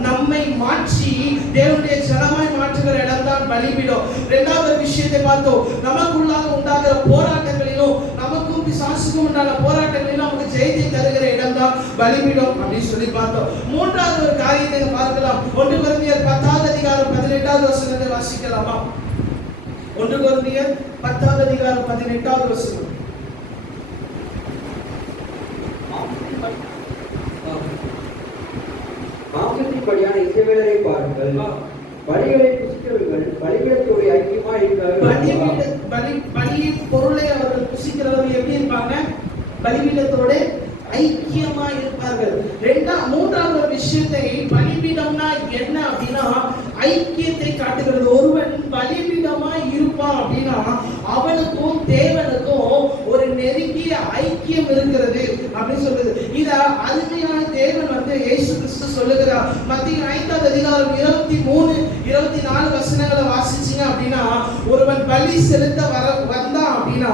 நம்மை மாற்றி தேவனுடைய ஜனமாய் மாற்றுகிற இடம் தான் பலிபீடம். 2வது விஷயத்தை பார்த்தோம், நமக்குள்ளாக உண்டாகிற போராட்டங்களிலும் நமக்கும் பிசாசுக்கும் உண்டான போராட்டங்களிலும் நமக்கு ஜெயத்தை தருகிற இடம் தான் பலிபீடம் அப்படின்னு சொல்லி பார்த்தோம். 3வது ஒரு காரியத்தை பார்க்கலாம். 1 கொரிந்தியர் 10வது அதிகாரம் 18வது வசனத்தை வாசிக்கலாமா? 1 கொரிந்தியர் 10வது அதிகாரம் 18வது வசனம். மாம்சத்தின்படியான இஸ்ரவேலரை பாருங்கள். பலிகளை புசிக்கிறவர்கள் பலிபீடத்தோடு ஐக்கியமா இருக்கிறார்கள். பலியின் பொருளை அவர்கள் புசிக்கிறவர்கள் எப்படி இருப்பாங்க? பலிபீடத்தோடு ஐக்கியமா இருப்பார்கள். 3வது விஷயத்தை பலிபீடம்னா என்ன அப்படின்னா ஐக்கியத்தை காட்டுகிறது. ஒருவன் பலிபீடமா இருப்பான் அப்படின்னா அவனுக்கும் தேவனுக்கும் ஒரு நெருங்கிய ஐக்கியம் இருக்கிறது அப்படின்னு சொல்றது. இத அருமையான தேவன் இயேசு கிறிஸ்து சொல்லுகிறார். மத்தேயு 5வது அதிகாரம் 23, 24 வசனங்களை வாசிச்சீங்க அப்படின்னா ஒருவன் பலி செலுத்த வந்தான் அப்படின்னா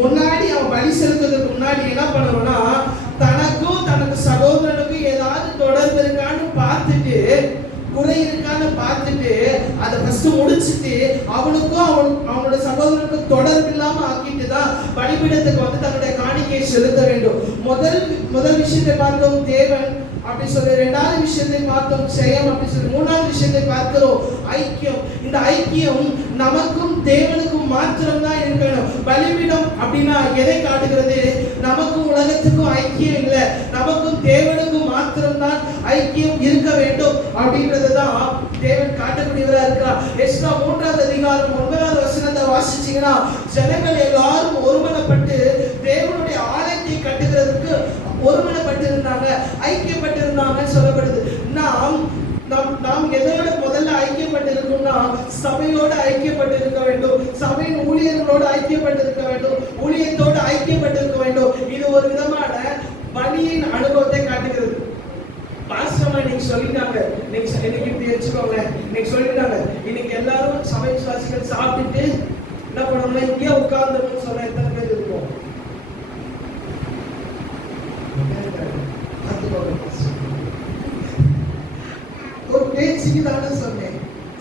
முன்னாடி அவன் பலி செலுத்துறதுக்கு முன்னாடி என்ன பண்ணணும்னா தனக்கும் தனக்கு சகோதரனுக்கும் ஏதாவது தொடர்பு இருக்கான்னு பார்த்துட்டு குறை இருக்கான்னு பார்த்துட்டு அதை ஃபர்ஸ்ட் முடிச்சுட்டு அவனுக்கும் அவனோட சகோதரனுக்கும் தொடர்பு இல்லாம ஆக்கிட்டு தான் பலிபீடத்துக்கு தன்னுடைய காணிக்கையை செலுத்த வேண்டும். முதல் விஷயத்தை பார்த்தோம் தேவன் அப்படி சொல்லி, 2வது விஷயத்தை பார்த்தோம் ஜெயம் அப்படி சொல்லி, 3வது விஷயத்தை பார்க்கிறோம் ஐக்கியம். இந்த ஐக்கியம் நமக்கும் தேவனுக்கும் மாத்திரம் தான் இருக்கணும். பலிபீடம் அப்படின்னா எதை காட்டுகிறது? நமக்கும் உலகத்துக்கும் ஐக்கியம் இல்லை, நமக்கும் தேவனுக்கும் மாத்திரம்தான் ஐக்கியம் இருக்க வேண்டும் அப்படின்றதுதான் தேவன் காட்டக்கூடியவரா இருக்கிறார். எஸ்றா 3ஆம் அதிகாரம் 9ஆவது வசனத்தை வாசிச்சீங்கன்னா, ஜனங்கள் எல்லாரும் ஒருமனப்பட்டு தேவனுடைய ஆலயத்தை கட்டுகிறதுக்கு ஒருமனப்பட்டு இருந்தாங்க, ஐக்கியப்பட்டு இருந்தாங்கன்னு சொல்லப்படுது. நாம் எதோட முதல்ல ஐக்கியப்பட்டு இருக்கோம்னா, சபையோடு ஐக்கியப்பட்டு இருக்க வேண்டும், சபையின் ஊழியர்களோடு ஐக்கியப்பட்டு இருக்க வேண்டும், ஊழியத்தோடு ஐக்கியப்பட்டு இருக்க வேண்டும். இது ஒரு விதமான பலியின் அனுபவத்தை காட்டுகிறது. பாஸ்டர் இன்னைக்கு சொல்லிட்டாங்க, இன்னைக்கு இப்படி வச்சுக்கோங்க, இன்னைக்கு சொல்லிட்டாங்க, இன்னைக்கு எல்லாரும் சபை விசுவாசிகள் சாப்பிட்டுட்டு என்ன பண்ணணும்னா இங்கே உட்கார்ந்துன்னு சொன்ன எத்தனை பேர் இருக்கும்? ஒரு பேச்சுக்கு தானே சொன்னேன்,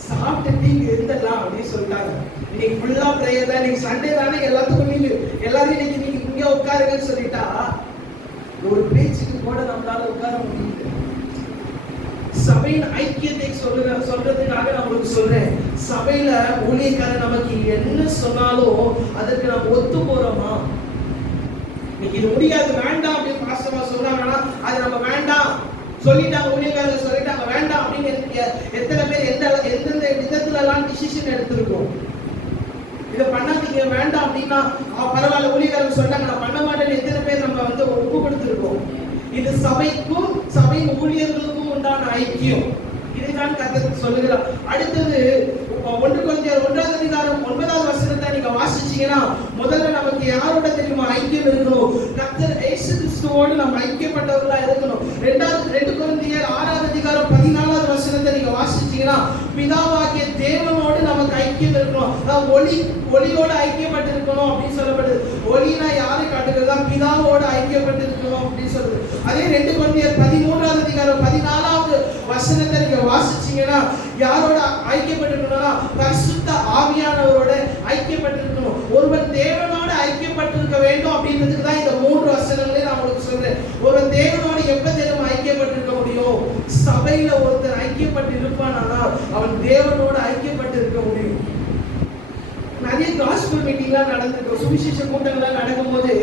சாப்பிட்டு இங்க இருந்தலாம் அப்படின்னு சொல்லிட்டாங்க. இன்னைக்கு ஃபுல்லா பிரேயர் தான், இன்னைக்கு சண்டே தானே, எல்லாத்துக்கும் நீங்க எல்லாரும் இன்னைக்கு நீங்க இங்க உட்காருங்கன்னு சொல்லிட்டா ஒரு பேச்சுக்கு கூட நம்மளால உட்கார முடியுது. சபையின் ஐக்கியத்தை சொல்றதுக்காக நான் உங்களுக்கு சொல்றேன். சபையில ஊழியக்காரர் நமக்கு என்ன சொன்னாலும் அதற்கு நம்ம ஒத்து போறோமா? இன்னைக்கு இது முடியாது, வேண்டாம் அப்படின்னு பாஸ்டர் சொல்றாங்கன்னா அது நம்ம வேண்டாம் சொல்லிட்டாங்க, ஊழியக்காரர்கள் சொல்லிட்டாங்க வேண்டாம் அப்படின்னு எத்தனை பேர் எந்தெந்த விதத்துல எல்லாம் டிசிஷன் எடுத்திருக்கோம். இதை பண்ணாதீங்க வேண்டாம் அப்படின்னா பரவாயில்ல, ஊழியக்காரர்கள் சொன்னாங்க நான் பண்ண மாட்டேன்னு எத்தனை பேர் நம்ம ஒப்பு கொடுத்திருக்கோம். இது சபைக்கும் சபையின் ஊழியர்களுக்கும் உண்டான ஐக்கியம். இதுதான் கர்த்தர் சொல்லுகிறார். அடுத்தது 1 கொரிந்தியர் 1ஆம் அதிகாரம் 9ஆவது வசனத்தை நீங்க வாசிச்சீங்கன்னா, முதல்ல நமக்கு யாரோட தெரியுமா ஐக்கியம் இருக்கணும்? கர்த்தர் இயேசு கிறிஸ்துவோடு நம்ம ஐக்கியப்பட்டவர்களா இருக்கணும். 2 கொரிந்தியர் 6ஆவது அதிகாரம் 14ஆவது வசனத்தை நீங்க வாசிச்சீங்கன்னா, பிதாவாகிய தேவனோடு நமக்கு ஐக்கியம் இருக்கணும். ஒளியோடு ஐக்கியப்பட்டு இருக்கணும் அப்படின்னு சொல்லப்படுது. ஒளினா யாரை காட்டுகிறதா? பிதாவோடு ஐக்கியப்பட்டு இருக்கணும் அப்படின்னு சொல்லுது. அதே 2 கொரிந்தியர் 13ஆவது அதிகாரம் 14ஆவது வசனத்தை நீங்க வாசிச்சீங்கன்னா, யாரோட ஐக்கியப்பட்டிருக்கணும்னா பரிசுத்த ஆவியானவரோட ஐக்கியப்பட்டிருக்கணும். ஒருவன் தேவனோட ஐக்கியப்பட்டிருக்க வேண்டும் அப்படின்றதுக்கு தான் இந்த 3 வசனங்களே நான் உங்களுக்கு சொல்றேன். ஒருவன் தேவனோட எப்ப தெரியும் ஐக்கியப்பட்டிருக்க முடியும்? சபையில ஒருத்தர் ஐக்கியப்பட்டு இருப்பானால் அவன் தேவனோட ஐக்கியப்பட்டு இருக்க முடியும். நிறைய காஸ்பல் மீட்டிங்லாம் நடந்திருக்கு, சுவிசேஷ கூட்டங்கள்லாம் நடக்கும்போது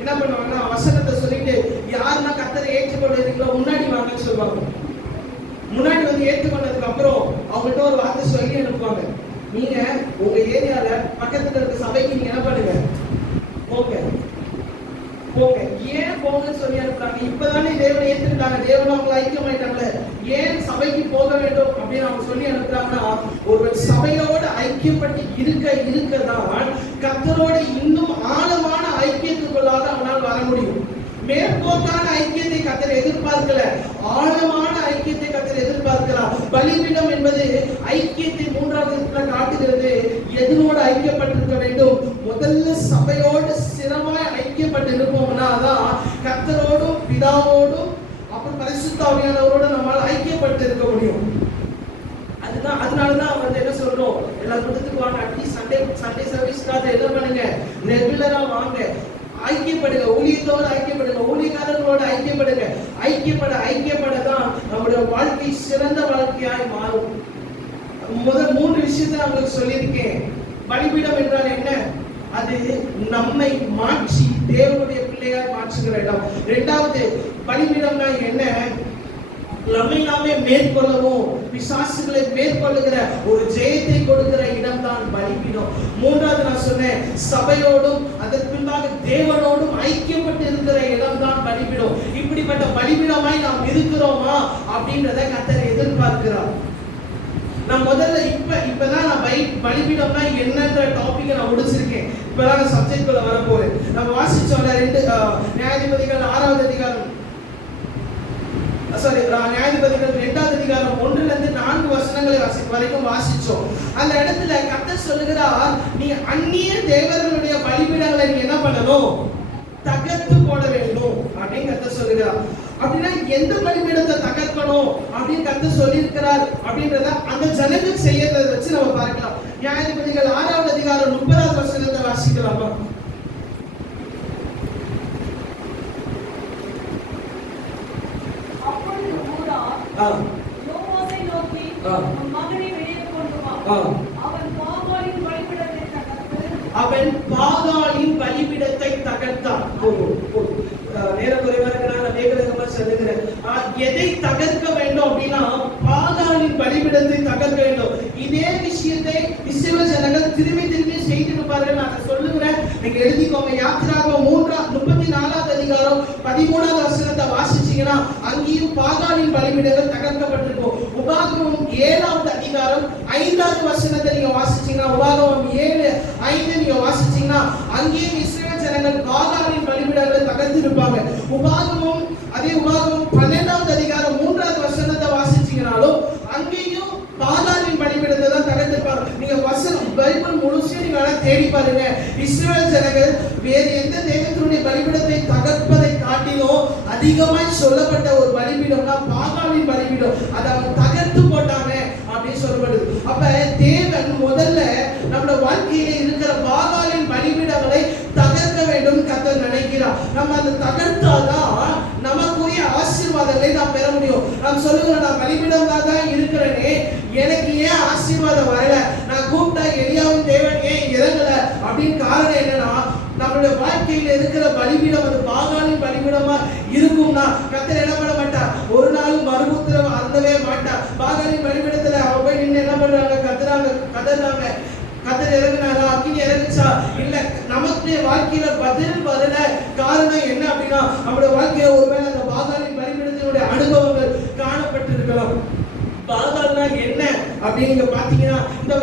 என்ன பண்ணுவாங்கன்னா, வசனத்தை சொல்லிட்டு யாருன்னா கர்த்தரை ஏற்றுக்கொள்றீங்களோ முன்னாடி வாங்கன்னு சொல்லுவாங்க. முன்னாடி வந்து ஏற்றுக்கொண்டதுக்கு அப்புறம் அவங்கள்ட்ட ஒரு வார்த்தை சொல்லி அனுப்புவாங்க, நீங்க உங்க ஏரியால பக்கத்துல இருக்க சபைக்கு நீங்க என்ன பண்ணுங்க, போங்க. ஏன் போங்கன்னு சொல்லி அனுப்புறாங்க? இப்பதானே தேவனை ஏற்றுக்கிட்டாங்க, தேவன் அவங்களை ஐக்கியமாயிட்டாங்க, ஏன் சபைக்கு போக வேண்டும் அப்படின்னு அவங்க சொல்லி அனுப்புறாங்கன்னா, ஒரு சபையோட ஐக்கியப்பட்டு இருக்கதான் கர்த்தரோட இன்னும் ஆழமான ஐக்கியத்துக்குள்ளாக அவனால் வர முடியும். மேற்போக்கான ஐக்கியத்தை கர்த்தர் எதிர்பார்க்கல, ஆழமான ஐக்கியத்தை கர்த்தர் எதிர்பார்க்கிறார். பலிபீடம் என்பது ஐக்கியத்தை 3ஆவது இடத்துல காட்டுகிறது. எதனோடு ஐக்கியப்பட்டிருக்க வேண்டும்? முதல்ல சபையோடு சிரமாய் ஐக்கியப்பட்டு இருப்போம்னா தான் கர்த்தரோடும் பிதாவோடும் அப்புறம் பரிசுத்த ஆவியானவரோட நம்மால் ஐக்கியப்பட்டு இருக்க முடியும். அதனாலதான் வந்து என்ன சொல்றோம், எல்லா கூட்டத்துக்கு வாங்க, அட்லீஸ்ட் சண்டே சர்வீஸ்க்காக என்ன பண்ணுங்க, ரெகுலரா வாங்க, ஐக்கியப்படுங்க, ஊழியத்தோடு ஐக்கியப்படுங்க, ஊழியக்காரர்களோடு ஐக்கியப்படுங்க. ஐக்கியப்படதான் நம்முடைய வாழ்க்கை சிறந்த வாழ்க்கையாய் மாறும். முதல் 3 விஷயத்தை நான் உங்களுக்கு சொல்லியிருக்கேன். பலிபீடம் என்றால் என்ன? அது நம்மை மாற்றி தேவனுடைய பிள்ளையாய் மாற்றுகிற இடம். 2வது பலிபீடம்னா என்ன? நம்மை நாமே மேற்கொள்ளவும் பிசாசுகளை மேற்கொள்ளுகிற ஒரு ஜெயத்தை கொடுக்கிற இடம் தான் பலிபீடம். 3வது நான் சொன்னேன், சபையோடும் அதற்கு பின்பாக தேவனோடும் ஐக்கியப்பட்டு இருக்கிற இடம் தான் பலிபீடம். இப்படிப்பட்ட பலிபீடமாய் நாம் இருக்கிறோமா அப்படின்றத கர்த்தர் எதிர்பார்க்கிறார். நான் முதல்ல இப்பதான் நான் பலிபீடம்னா என்னன்ற டாபிக்கை நான் முடிச்சிருக்கேன். இப்பதான் நான் சப்ஜெக்ட்குள்ள வர போறேன். நம்ம வாசிச்சோம்ல 2 நியாயாதிபதிகள் 6ஆவது அதிகாரம், நியாயாதிபதிகள் 2ஆவது அதிகாரம் 1ல இருந்து 4 வசனங்களை வரைக்கும் வாசிச்சோம். அந்த இடத்துல கர்த்தர் சொல்லுகிறார், நீ அந்நிய தேவர்களுடைய பலிபீடங்களை நீ என்ன பண்ணணும்? தகர்த்து போட வேண்டும் அப்படின்னு கர்த்தர் சொல்லுகிறார். அப்படின்னா எந்த பலிபீடத்தை தகர்க்கணும் அப்படின்னு கர்த்தர் சொல்லியிருக்கிறார் அப்படின்றத அந்த ஜனங்கள் செய்யறதை வச்சு நம்ம பார்க்கலாம். நியாயாதிபதிகள் 6ஆவது அதிகாரம் 30வது வசனத்தை வாசிக்கலாமா? யோவாசை நோக்கி, மகனை வெளியே கொண்டு வா, அவன் பாகாலின் பலிபீடத்தை தகர்த்தான். நேரம் குறைவா இருக்கிறான், வேக வேகமா சொல்லுகிறேன். தகர்க்க வேண்டும் அப்படின்னா பாகாலின் பலிபீடத்தை தகர்க்க வேண்டும். இதே விஷயத்தை இஸ்ரவேல் ஜனங்கள் திரும்பி திரும்பி செய்துட்டு பாருங்க. நான் சொல்லுகிறேன், நீங்க எழுதிக்கோங்க. யாத்திராகமம் 34வது அதிகாரம் 13வது வசனத்தை வாசிச்சீங்கன்னா அங்கேயும் பாகாலின் பலிபீடங்கள் தகர்க்கப்பட்டிருக்கும். உபாகமம் 7வது அதிகாரம் 5வது வசனத்தை நீங்க வாசிச்சீங்கன்னா, உபாகமம் 7:5 நீங்க வாசிச்சீங்கன்னா அங்கேயும் இஸ்ரவேல் ஜனங்கள் பாகாலின் பலிபீடங்களை தகர்த்திருப்பாங்க. உபாகமம் 12வது அதிகாரம் 3வது வசனத்தை வாசிச்சீங்கனாலும் அங்கேயும் பாகாலின் பலிபீடத்தை தான் தகர்த்திருப்பாங்க. நீங்க வசனம் பைபிள் முழுசும் நீங்க தேடி பாருங்க. இஸ்ரவேல் ஜனங்கள் வேறு எந்த தெய்வத்தினுடைய பலிபீடத்தை தகர்ப்பதை காட்டிலும் அதிகமாய் சொல்லப்பட்ட ஒரு பலிபீடம்னா பாகாலின் பலிபீடம். அதை அவங்க தகர்த்து போட்டாங்க அப்படின்னு சொல்லப்படுது. அப்ப தேவன் முதல்ல நம்மளோட வாழ்க்கையில இருக்கிற பாகாலின் பலிபீடங்களை தகர்க்க வேண்டும் கர்த்தர் நினைக்கிறார். நம்ம அதை தகர்த்தாதான் நமக்குரிய ஆசீர்வாதங்களை நாம் பெற முடியும். நாம் சொல்லுகிறோம், நான் பலிபீடம் தான் இருக்கிறேனே, எனக்கு ஏன் ஆசீர்வாதம் வரல, நான் கூப்பிட்டா எலியாவின் தேவன் ஏன் இறங்கல அப்படின்னு காரணம் என்னன்னா, நம்மளுடைய வாழ்க்கையில இருக்கிற பலிபீடம் அது பாகாலின் பலிபீடமா இருக்கும்னா கர்த்தர் என்ன பண்ண மாட்டார், ஒரு நாளும் மறுபுத்திரம் அருந்தவே மாட்டார். பாகாலின் பலிபீடத்துல அவ போய் நின்று என்ன பண்றாங்க, கதறாங்க. கர்த்தர் இறங்குனாரா, அக்கினி இறங்குச்சா? இல்ல. நமக்கு வாழ்க்கையில பதில் வரல. காரணம் என்ன அப்படின்னா, நம்மளுடைய வாழ்க்கையில ஒருவேளை அந்த பாகாலின் பலிபீடத்தினுடைய அனுபவங்கள் காணப்பட்டிருக்கலாம். பாகால்னா என்ன அப்படிங்க பாத்தீங்கன்னா,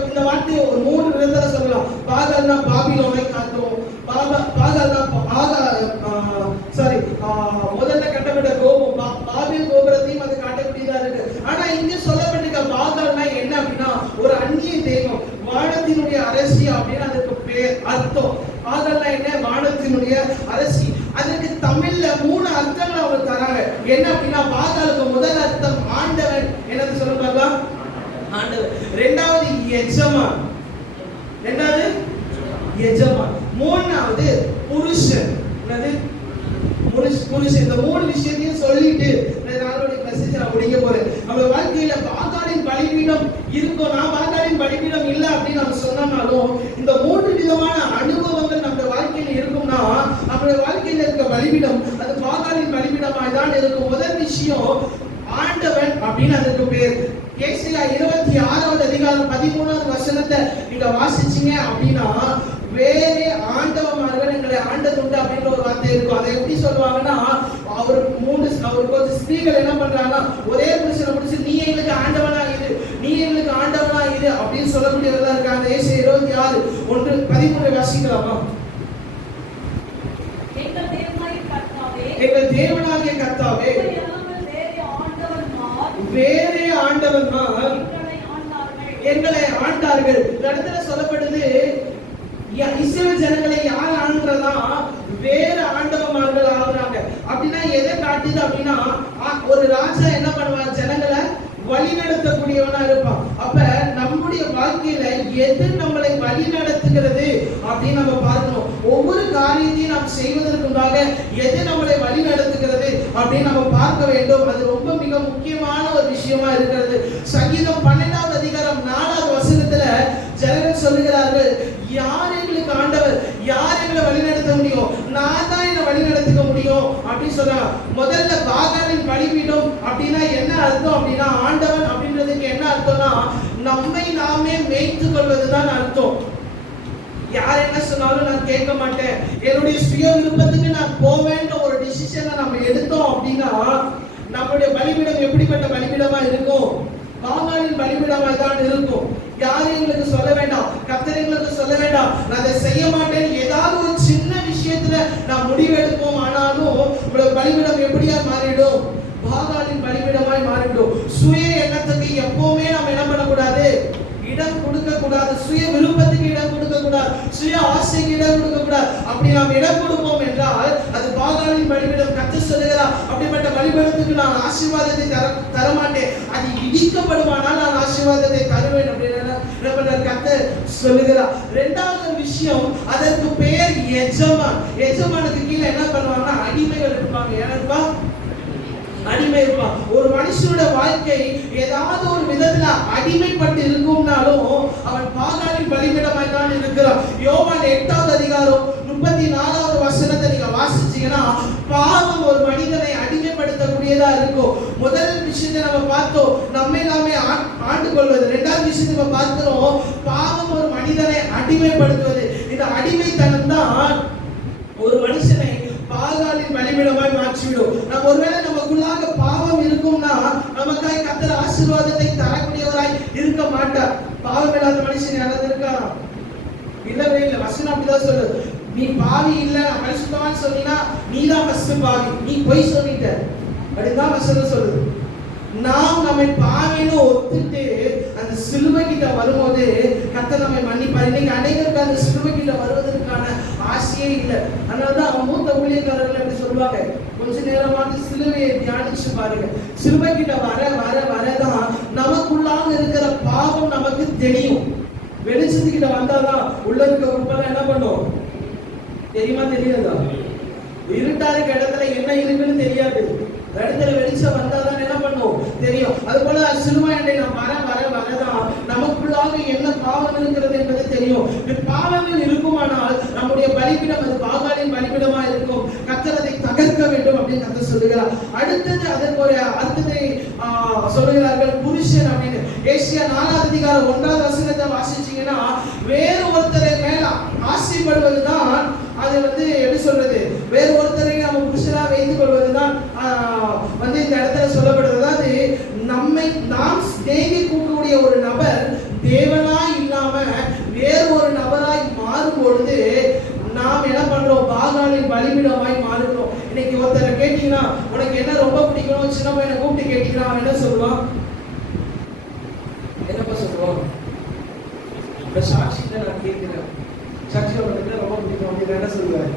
இந்த வார்த்தையை ஒரு 3 விதத்துல சொல்லலாம். பாகால்னா பாபிலோனை காட்டும். பாகால்னா முதல்ல கட்டப்பட்ட பாபில் கோபுரத்தையும் அது காட்டக்கூடியதா இருக்கு. ஆனா இங்க சொல்லப்பட்டிருக்க பாகால்னா என்ன அப்படின்னா, ஒரு அந்நிய தெய்வம், வானத்தினுடைய அரசி அப்படின்னு அதுக்கு பேர் அர்த்தம். பாகால்னா என்ன, வானத்தினுடைய அரசி. அதுக்கு தமிழ்ல 3 அர்த்தங்கள் அவங்க தராங்க. என்ன அப்படின்னா, பாகாலுக்கு முதல் அர்த்தம் ஆண்டவன். என்னது சொல்ல பார்க்கலாம், ஆண்டவன். இரண்டாவது எஜமான். மூணாவது புருஷன். என்னது புருஷன். இந்த 3 விஷயத்தையும் சொல்லிட்டு நாளுடைய மெசேஜ் நான் முடிக்க போறேன். நம்ம வாழ்க்கையில பாகாலின் பலிபீடம் இருக்கும், நான் பாகாலின் பலிபீடம் இல்ல அப்படின்னு நம்ம சொன்னாலும் இந்த 3 விதமான அனுபவங்கள் நம்ம வாழ்க்கையில இருக்கும்னா, நம்மளுடைய வாழ்க்கையில இருக்க பலிபீடம் அது பாகாலின் பலிபீடமாய் தான் இருக்கும். முதல் விஷயம் ஆண்டவன் அப்படின்னு அதுக்கு பேர். ஏசாயா 26வது அதிகாரம் 13வது வசனத்தை நீங்க வாசிச்சீங்க அப்படின்னா, வேறே ஆண்டவமார்கள் எங்களை ஆண்டதுண்டு அப்படின்ற ஒரு வார்த்தை இருக்கும். அதை எப்படி சொல்லுவாங்கன்னா, அவருக்கு கொஞ்சம் ஸ்திரீகள் என்ன பண்றாங்கன்னா, ஒரே புருஷனை பிடிச்சி நீ எங்களுக்கு ஆண்டவனா இரு அப்படின்னு சொல்லக்கூடியவர்களா இருக்காங்க. ஏசாயா 26:1-13 வாசிக்கலாமா? எங்கள் தேவனாகிய கர்த்தாவே, வேறே ஆண்டவன்மார் எங்களை ஆண்டார்கள். இந்த இடத்துல சொல்லப்படுது, இஸ்ரவேல் ஜனங்களை யார் ஆண்டுறதா, வேற ஆண்டவமார்கள் ஆகுறாங்க. அப்படின்னா எதை காட்டுது அப்படின்னா, ஒரு ராஜா என்ன பண்ணுவான், ஜனங்களை வழி நடத்தக்கூடியவனா இருப்பான். அப்ப நம்முடைய வாழ்க்கையில எது நம்மளை வழி நடத்துகிறது அப்படின்னு நம்ம பார்க்கணும். ஒவ்வொரு காரியத்தையும் நாம் செய்வதற்கு முன்பாக எது நம்மளை வழி நடத்துகிறது அப்படின்னு நம்ம பார்க்க வேண்டும். அது ரொம்ப மிக முக்கியமான ஒரு விஷயமா இருக்கிறது. சங்கீதம் 12வது அதிகாரம் 4வது வசனத்துல ஜனங்கள் சொல்லுகிறார்கள், யார் எங்களுக்கு ஆண்டவர், யார் எங்களை வழி நடத்த முடியும், நான் தான் என்னை வழி நடத்திக்க முடியும் அப்படின்னு சொல்றாங்க. முதல்ல பாகாலின் பலிபீடம் அப்படின்னா என்ன அர்த்தம் அப்படின்னா, ஆண்டவன் அப்படின்றதுக்கு என்ன அர்த்தம்னா, நம்மை நாமே மேய்த்துக் கொள்வதுதான் அர்த்தம். யார் என்ன சொன்னாலும் நான் கேட்க மாட்டேன், என்னுடைய சுய விருப்பத்துக்கு நான் போவேன்ற ஒரு டிசிஷனை நம்ம எடுத்தோம் அப்படின்னா, நம்மளுடைய பலிபீடம் எப்படிப்பட்ட பலிபீடமா இருக்கும், பாகாலின் பலிபீடமாய் தான் இருக்கும். யாரும் எங்களுக்கு சொல்ல வேண்டாம், கர்த்தர் எங்களுக்கு சொல்ல வேண்டாம், நான் அதை செய்ய மாட்டேன். ஏதாவது ஒரு சின்ன விஷயத்துல நான் முடிவெடுப்போம், ஆனாலும் பலிபீடம் எப்படியா மாறிடும், பாகாலின் பலிபீடமாய் மாறிடும். சுய எண்ணத்துக்கு எப்பவுமே நம்ம என்ன பண்ணக்கூடாது, இடம் கொடுக்க கூடாது. சுய விருப்பத்துக்கு இடம் கொடுக்க கூடாது, சுய ஆசைக்கு இடம் கொடுக்க கூடாது. அப்படி நாம் இடம் கொடுப்போம் என்றால் அது பாகாலின் பலிபீடம். கர்த்தர் சொல்லுகிறார், அப்படிப்பட்ட பலிபீடத்துக்கு நான் ஆசீர்வாதத்தை தரமாட்டேன், அது இடிக்கப்படுமானால் நான் ஆசீர்வாதத்தை தருவேன் அப்படின்னு கர்த்தர் சொல்லுகிறார். இரண்டாவது விஷயம், அதற்கு பெயர் எஜமான். எஜமானுக்கு கீழே என்ன பண்ணுவாங்கன்னா அடிமைகள் இருப்பாங்க. ஏன்னா அடிமை இருப்பான். ஒரு மனுஷனோட வாழ்க்கை ஏதாவது ஒரு விதத்துல அடிமைப்பட்டு இருக்கும்னாலும் அவன் பாகாலின் பலிபீடமாய் தான் இருக்கிறான். யோவான் 8வது அதிகாரம் 34வது வசனத்தை நீங்க வாசிச்சீங்கன்னா, பாவம் ஒரு மனிதனை அடிமைப்படுத்தக்கூடிய வரக்கூடியதா இருக்கும். முதல் விஷயத்தை நம்ம பார்த்தோம், நம்மை நாமே ஆண்டு கொள்வது. இரண்டாவது விஷயத்தை நம்ம பார்க்கிறோம், பாவம் ஒரு மனிதனை அடிமைப்படுத்துவது. இந்த அடிமைத்தனம் தான் ஒரு மனுஷனை பாகாலின் பலிபீடமாய் மாற்றிவிடும். நம்ம ஒருவேளை நமக்குள்ளாக பாவம் இருக்கும்னா நமக்காய் கர்த்தர் ஆசீர்வாதத்தை தரக்கூடியவராய் இருக்க மாட்டார். பாவம் இல்லாத மனுஷன் யாராவது இருக்கானா? இல்லவே இல்லை. வசனம் அப்படிதான் சொல்லுது. நீ பாவி இல்ல, பரிசுத்தவான் சொன்னீனா நீதான் ஃபர்ஸ்ட் பாவி, நீ பொய் சொல்லிட்ட அப்படிதான் வசனம் சொல்லுது. நாம் நம்மை பாவின்னு ஒத்துட்டு அந்த சிலுவை கிட்ட வரும்போது கர்த்தர் நம்மை மன்னிப்பார். இன்னைக்கு அநேகருக்கு அந்த சிலுவை கிட்ட வருவதற்கான ஆசையே இல்லை. அதனாலதான் அவங்க மூத்த ஊழியக்காரர்கள் எப்படி சொல்லுவாங்க, கொஞ்ச நேரமாக சிலுவையை தியானிச்சு பாருங்க. சிலுவை கிட்ட வர வர வரதான் நமக்குள்ளாக இருக்கிற பாவம் நமக்கு தெரியும். வெளிச்சத்துக்கிட்ட வந்தாதான் உள்ள இருக்க உறுப்பெல்லாம் என்ன பண்ணும் தெரியுமா? தெரியாதா? இருட்டா இருக்க இடத்துல என்ன இருக்குன்னு தெரியாது. இடத்துல வெளிச்சம் வந்தாதான் என்ன பண்ணும் தெரியும். அது போல சிலுவை அண்டை நாம் வர வர வரதான் நமக்குள்ளாக என்ன பாவம் இருக்கிறது என்பது தெரியும். பாவங்கள் இருக்குமானால் நம்முடைய பலிபீடம் அது பாகாலின் பலிபீடமா இருக்கும். கர்த்தர் அதை தகர்க்க வேண்டும் அப்படின்னு கர்த்தர் சொல்லுகிறார். அடுத்தது அதற்கு ஒரு அர்த்தத்தை சொல்லுகிறார்கள், புருஷன் அப்படின்னு. ஏசியா 4வது அதிகாரம் 1வது வசனத்தை வாசிச்சீங்கன்னா, வேறு ஒருத்தரை மேல ஆசைப்படுவதுதான் அது எப்படி சொல்றது, வேறு ஒருத்தரை நம்ம புருஷனா வைத்துக் கொள்வதுதான் இந்த இடத்துல சொல்லப்படுறது. அதாவது நாம் சிநேகிக்கக்கூடிய ஒரு நபர் தேவனா இல்லாம வேறு ஒரு நபராய் மாறும் பொழுது நாம் என்ன பண்றோம்? பாகாலின் பலிபீடமாய் மாறுகிறோம். இன்னைக்கு ஒருத்தரை கேட்டீங்கன்னா உனக்கு என்ன ரொம்ப பிடிக்கும், சின்ன பையனை கூப்பிட்டு கேட்டீங்கன்னா அவன் என்ன சொல்லுவான்? என்னப்பா சொல்லுவான்? சாட்சியில நான் கேட்கிறேன், சாட்சியில உனக்கு ரொம்ப பிடிக்கும் அப்படின்னு என்ன சொல்லுவாரு?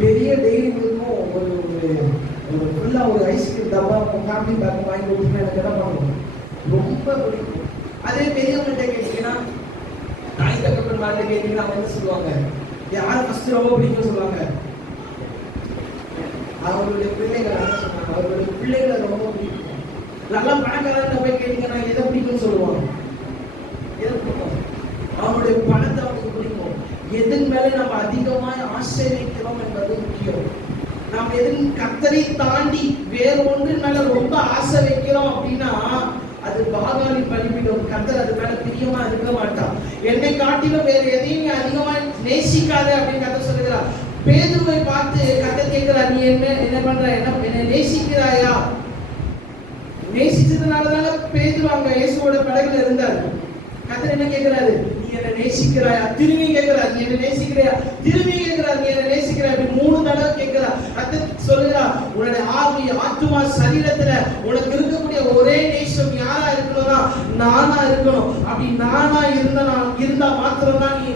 பெரிய டெய்லி மில்க்கும் ஒரு ஒரு ஃபுல்லா ஒரு ஐஸ்கிரீம் டப்பா ஃபேமிலி பேக் வாங்கி கொடுத்தீங்கன்னா எனக்கு என்ன பண்ணுவோம்? ரொம்ப பிடிக்கும். அதே பெரியவங்கள்ட்ட கேட்டீங்கன்னா, தாய் தகப்பன் மாதிரி கேட்டீங்கன்னா அவங்க என்ன சொல்லுவாங்க? யார் ஃபர்ஸ்ட் ரொம்ப பிடிக்கும் சொல்லுவாங்க? அவர்களுடைய பிள்ளைகளை சொன்னாங்க, அவர்களுடைய பிள்ளைகளை ரொம்ப பிடிக்கும். நல்லா பணக்காரங்க போய் கேட்டீங்கன்னா எதை பிடிக்கும்னு சொல்லுவாங்க? எதை பிடிக்கும்? அவனுடைய பணத்தை அவனுக்கு பிடிக்கும். எதன் மேல நம்ம அதிகமாக ஆசை வைக்கிறோம் என்பது முக்கியம். நாம் எதன் கர்த்தரை தாண்டி வேறு ஒன்றின் மேல ரொம்ப ஆசை வைக்கிறோம் அப்படின்னா அது பாகாலின் பலிபீடம். கர்த்தர் அது மேல பிரியமா இருக்க மாட்டான். என்னை காட்டிலும் வேற எதையும் அதிகமா நேசிக்காத அப்படின்னு கர்த்தர் சொல்லுகிறார். பேதுருவை பார்த்து கர்த்தர் கேட்கிறார், நீ என்ன பண்ற, என்ன நேசிக்கிறாயா? நேசிச்சதுனாலதான பேதுரு அங்க இயேசுவோட படகுல இருந்தார். கர்த்தர் என்ன கேட்கிறாரு? நீ என்ன நேசிக்கிறாயா? திரும்பி கேட்கிறார், நீ என்ன நேசிக்கிறாயா? திரும்பி கேட்கிறார், நீ என்ன நேசிக்கிறாய்? அப்படி 3 தடவை கேட்கிறார். கர்த்தர் சொல்லுகிறார், உன்னுடைய ஆவி ஆத்துமா சரீரத்துல உனக்கு இருக்கக்கூடிய ஒரே நேசம் யாரா இருக்கணும்னா நானா இருக்கணும். அப்படி நானா இருந்தா மாத்திரம் தான் நீ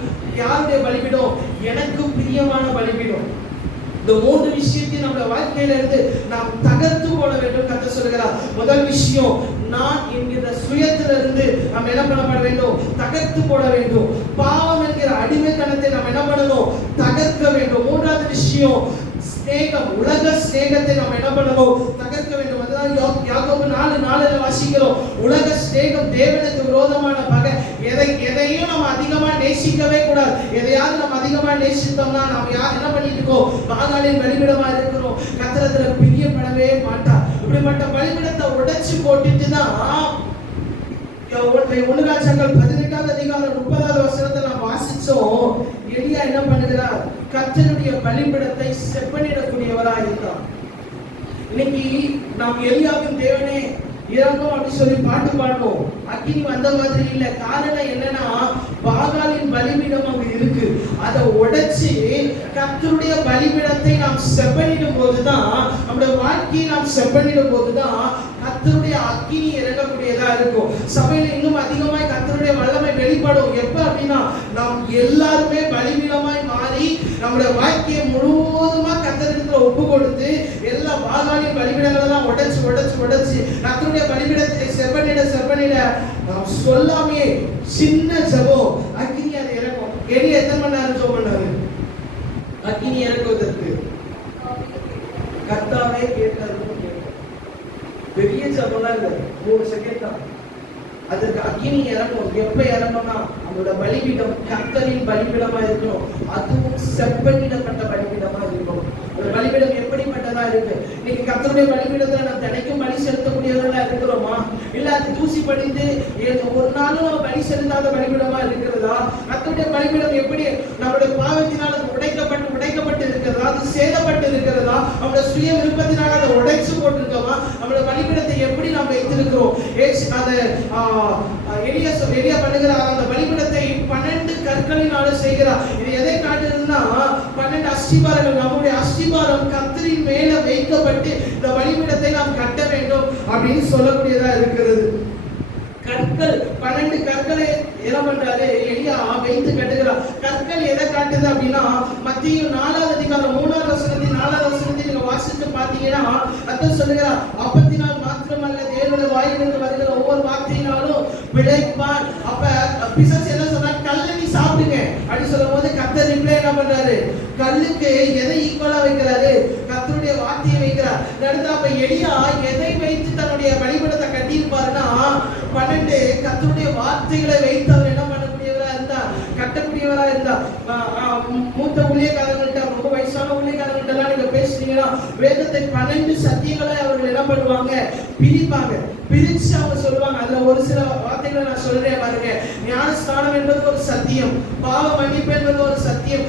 யாருடைய பலிபீடம்? எனக்கு பிரியமான பலிபீடம். இந்த 3 விஷயத்தையும் நம்ம வாழ்க்கையில இருந்து நாம் தகர்த்து போட வேண்டும் கர்த்தர் சொல்கிறார். முதல் விஷயம், நான் என்கிற சுயத்திலிருந்து நாம் என்ன பண்ண வேண்டும்? தகர்த்து போட வேண்டும். பாவம் என்கிற அடிமைத்தனத்தை நாம் என்ன பண்ணணும்? தகர்க்க வேண்டும். 3வது விஷயம், ஸ்நேகம், உலக ஸ்நேகத்தை நாம் என்ன பண்ணணும்? தகர்க்க வேண்டும். அதுதான் யாக்கோபு 4:4 வாசிக்கிறோம். உலக ஸ்நேகம் தேவனுக்கு விரோதமான பகை. எதையும் நம்ம அதிகமா நேசிக்கவே கூடாது. எதையாவது நம்ம அதிகமா நேசித்தோம்னா நாம் என்ன பண்ணிட்டு இருக்கோம்? பாகாலின் பலிபீடமா இருக்கிறோம். கர்த்தர் பிரியப்படவே மாட்டார். இப்படிப்பட்ட பலிபீடத்தை உடைச்சு போட்டுட்டு தான் 1 ராஜாக்கள் 18வது அதிகாரம் 30வது வசனத்தை நாம் வாசிச்சோம். எலியா என்ன பண்ணுகிறார்? கர்த்தருடைய பலிபீடத்தை செப்பனிடக்கூடியவராக இருந்தார். இன்னைக்கு நாம் எலியாவின் தேவனே இறங்கும் அப்படி சொல்லி பாட்டு பாடணும். அக்கினி வந்த மாதிரி இல்ல. காரணம் என்னன்னா, பாகாலின் பலிபீடம் அங்க இருக்கு. அதை உடைச்சு கர்த்தருடைய பலிபீடத்தை நாம் செப்பனிடும் போதுதான், நம்முடைய வாழ்க்கையை நாம் செப்பனிடும் போதுதான் கர்த்தருடைய அக்கினி இறங்கக்கூடியதா இருக்கும். சபையில இன்னும் அதிகமாய் கர்த்தருடைய வல்லமை வெளிப்படும். எப்ப அப்படின்னா, நாம் எல்லாருமே பலிபீடமாய் மாறி நம்முடைய வாழ்க்கையை முழுவதுமா கர்த்தரிடத்துல ஒப்பு கொடுத்து எல்லா பாகாலின் பலிபீடங்களெல்லாம் உடைச்சு கர்த்தருடைய பலிபீடத்தை செப்பனிட நாம் சொல்லாமே சின்ன ஜெபம் அக்கினி அதை இறக்கும். எலி எத்தனை மணி நேரம் ஜெபம் பண்ணாரு அக்கினி இறக்குவதற்கு? கர்த்தாவே கேட்டாரு. பெரிய ஜெபம்லாம் இல்லை, 3 செகண்ட் தான். அதுக்கு அக்கினி இறங்கும். எப்ப இறங்கும்னா, நம்மளோட பலிபீடம் கர்த்தரின் பலிபீடமா இருக்கணும். அதுவும் செப்பனிடப்பட்ட பலிபீடமா இருக்கணும். அந்த பலிபீடம் எப்படிப்பட்டதா இருக்கு. இன்னைக்கு கர்த்தருடைய பலிபீடத்துல நாம் தினைக்கும் பலி செலுத்தக்கூடியவர்களா இருக்கிறோமா? இல்ல அது தூசி படிந்து ஒரு நாளும் நம்ம பலி செலுத்தாத பலிபீடமா இருக்கிறதா? கர்த்தருடைய பலிபீடம் எப்படி நம்முடைய பாவத்தினால் உடைக்கப்பட்டு இருக்கிறதா? அது சேதப்பட்டு இருக்கிறதா? நம்முடைய சுய விருப்பத்தினால் அதை உடைச்சு போட்டிருக்கோமா? நம்முடைய பலிபீடத்தை எப்படி நாம் வைத்திருக்கிறோம்? அதை எலியா பண்ணுகிறார். அந்த பலிபீடத்தை 12 கற்களினால செய்கிறார். இது எதை காட்டுதுன்னா 12 அஸ்திபாரங்கள், நம்முடைய அஸ்திபாரம் கர்த்தரின் மேல வைக்கப்பட்டு இந்த பலிபீடத்தை நாம் கட்ட வேண்டும் அப்படின்னு சொல்லக்கூடியதா இருக்கிறது. கற்கள் 12 கற்களை என்ன பண்றாரு எலியா வைத்து கட்டுகிறார். கற்கள் எதை காட்டுது அப்படின்னா மத்தேயு 4வது அதிகாரம் 3வது வசனத்தில் 4வது வசனத்தை நீங்க வாசித்து பாத்தீங்கன்னா அதான் சொல்லுகிறார், அப்பத்தினால் மாத்திரமல்ல தேவனுடைய வாயிலிருந்து வருகிற ஒவ்வொரு வார்த்தையினாலும் பிழைப்பான். அப்ப பிசாசு என்ன சொன்னா, கல்லை நீ சாப்பிடுங்க அப்படின்னு சொல்லும் போது கர்த்தர் ரிப்ளை என்ன பண்றாரு, கல்லுக்கு எதை ஈக்குவலா வைக்கிறாரு, கர்த்தருடைய வார்த்தையை வைக்கிறார். அடுத்து அப்ப எலியா எதை வைத்து தன்னுடைய பலிபீடத்தை கட்டியிருப்பாருன்னா 12 கர்த்தருடைய வார்த்தைகளை வைத்து அவர் என்ன பண்ணக்கூடியவரா இருந்தா, கட்டக்கூடியவரா இருந்தா. மூத்த ஊழியக்காரங்கள்ட்ட, ரொம்ப வயசான ஊழியக்காரங்கள்ட்ட எல்லாம் நீங்க பேசுறீங்கன்னா வேதத்தை 12 சத்தியங்களை அவர்கள் என்ன பண்ணுவாங்க, பிரிப்பாங்க. பிரிச்சு அவங்க சொல்லுவாங்க. அதுல ஒரு சில வார்த்தைகளை நான் சொல்றேன் பாருங்க. ஞானஸ்நானம் என்பது ஒரு சத்தியம், பாவ மன்னிப்பு என்பது ஒரு சத்தியம்,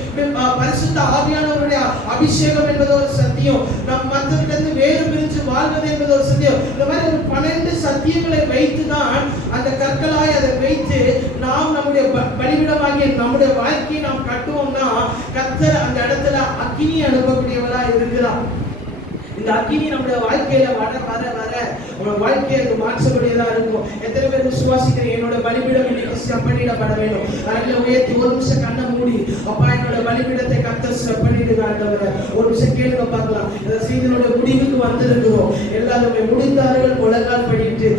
பரிசுத்த ஆவியானவருடைய அபிஷேகம் என்பது ஒரு சத்தியம், நம் மற்றவர்களிருந்து வேறு பிரிஞ்சு வாழ்வது என்பது ஒரு சத்தியம். இந்த மாதிரி ஒரு 12 சத்தியங்களை வைத்துதான் அந்த கற்களாய் அதை வைத்து நாம் நம்முடைய பலிபீடமாகிய நம்முடைய வாழ்க்கையை நாம் கட்டுவோம்னா கர்த்தர் அந்த இடத்துல அக்கினி அனுப்பக்கூடியவரா இருக்கிறார். இந்த அக்கினி நம்முடைய வாழ்க்கையில வர வர வர நம்ம வாழ்க்கையை மாற்றக்கூடியதா இருக்கும். எத்தனை பேர் விசுவாசிக்கிறீங்க, என்னோட பலிபீடம் இன்னைக்கு செப்பனிடப்பட வேண்டும்? அதில் உயர்த்தி ஒரு நிமிஷம் கண்ணை மூடி, அப்பா என்னோட பலிபீடத்தை கர்த்தர் செப்பனிடுங்க ஆண்டவரே. ஒரு நிமிஷம் கேளுங்க பார்க்கலாம். இந்த செய்தியோட முடிவுக்கு வந்திருக்கிறோம். எல்லாருமே முடிந்தார்கள் முழங்கால் படிட்டு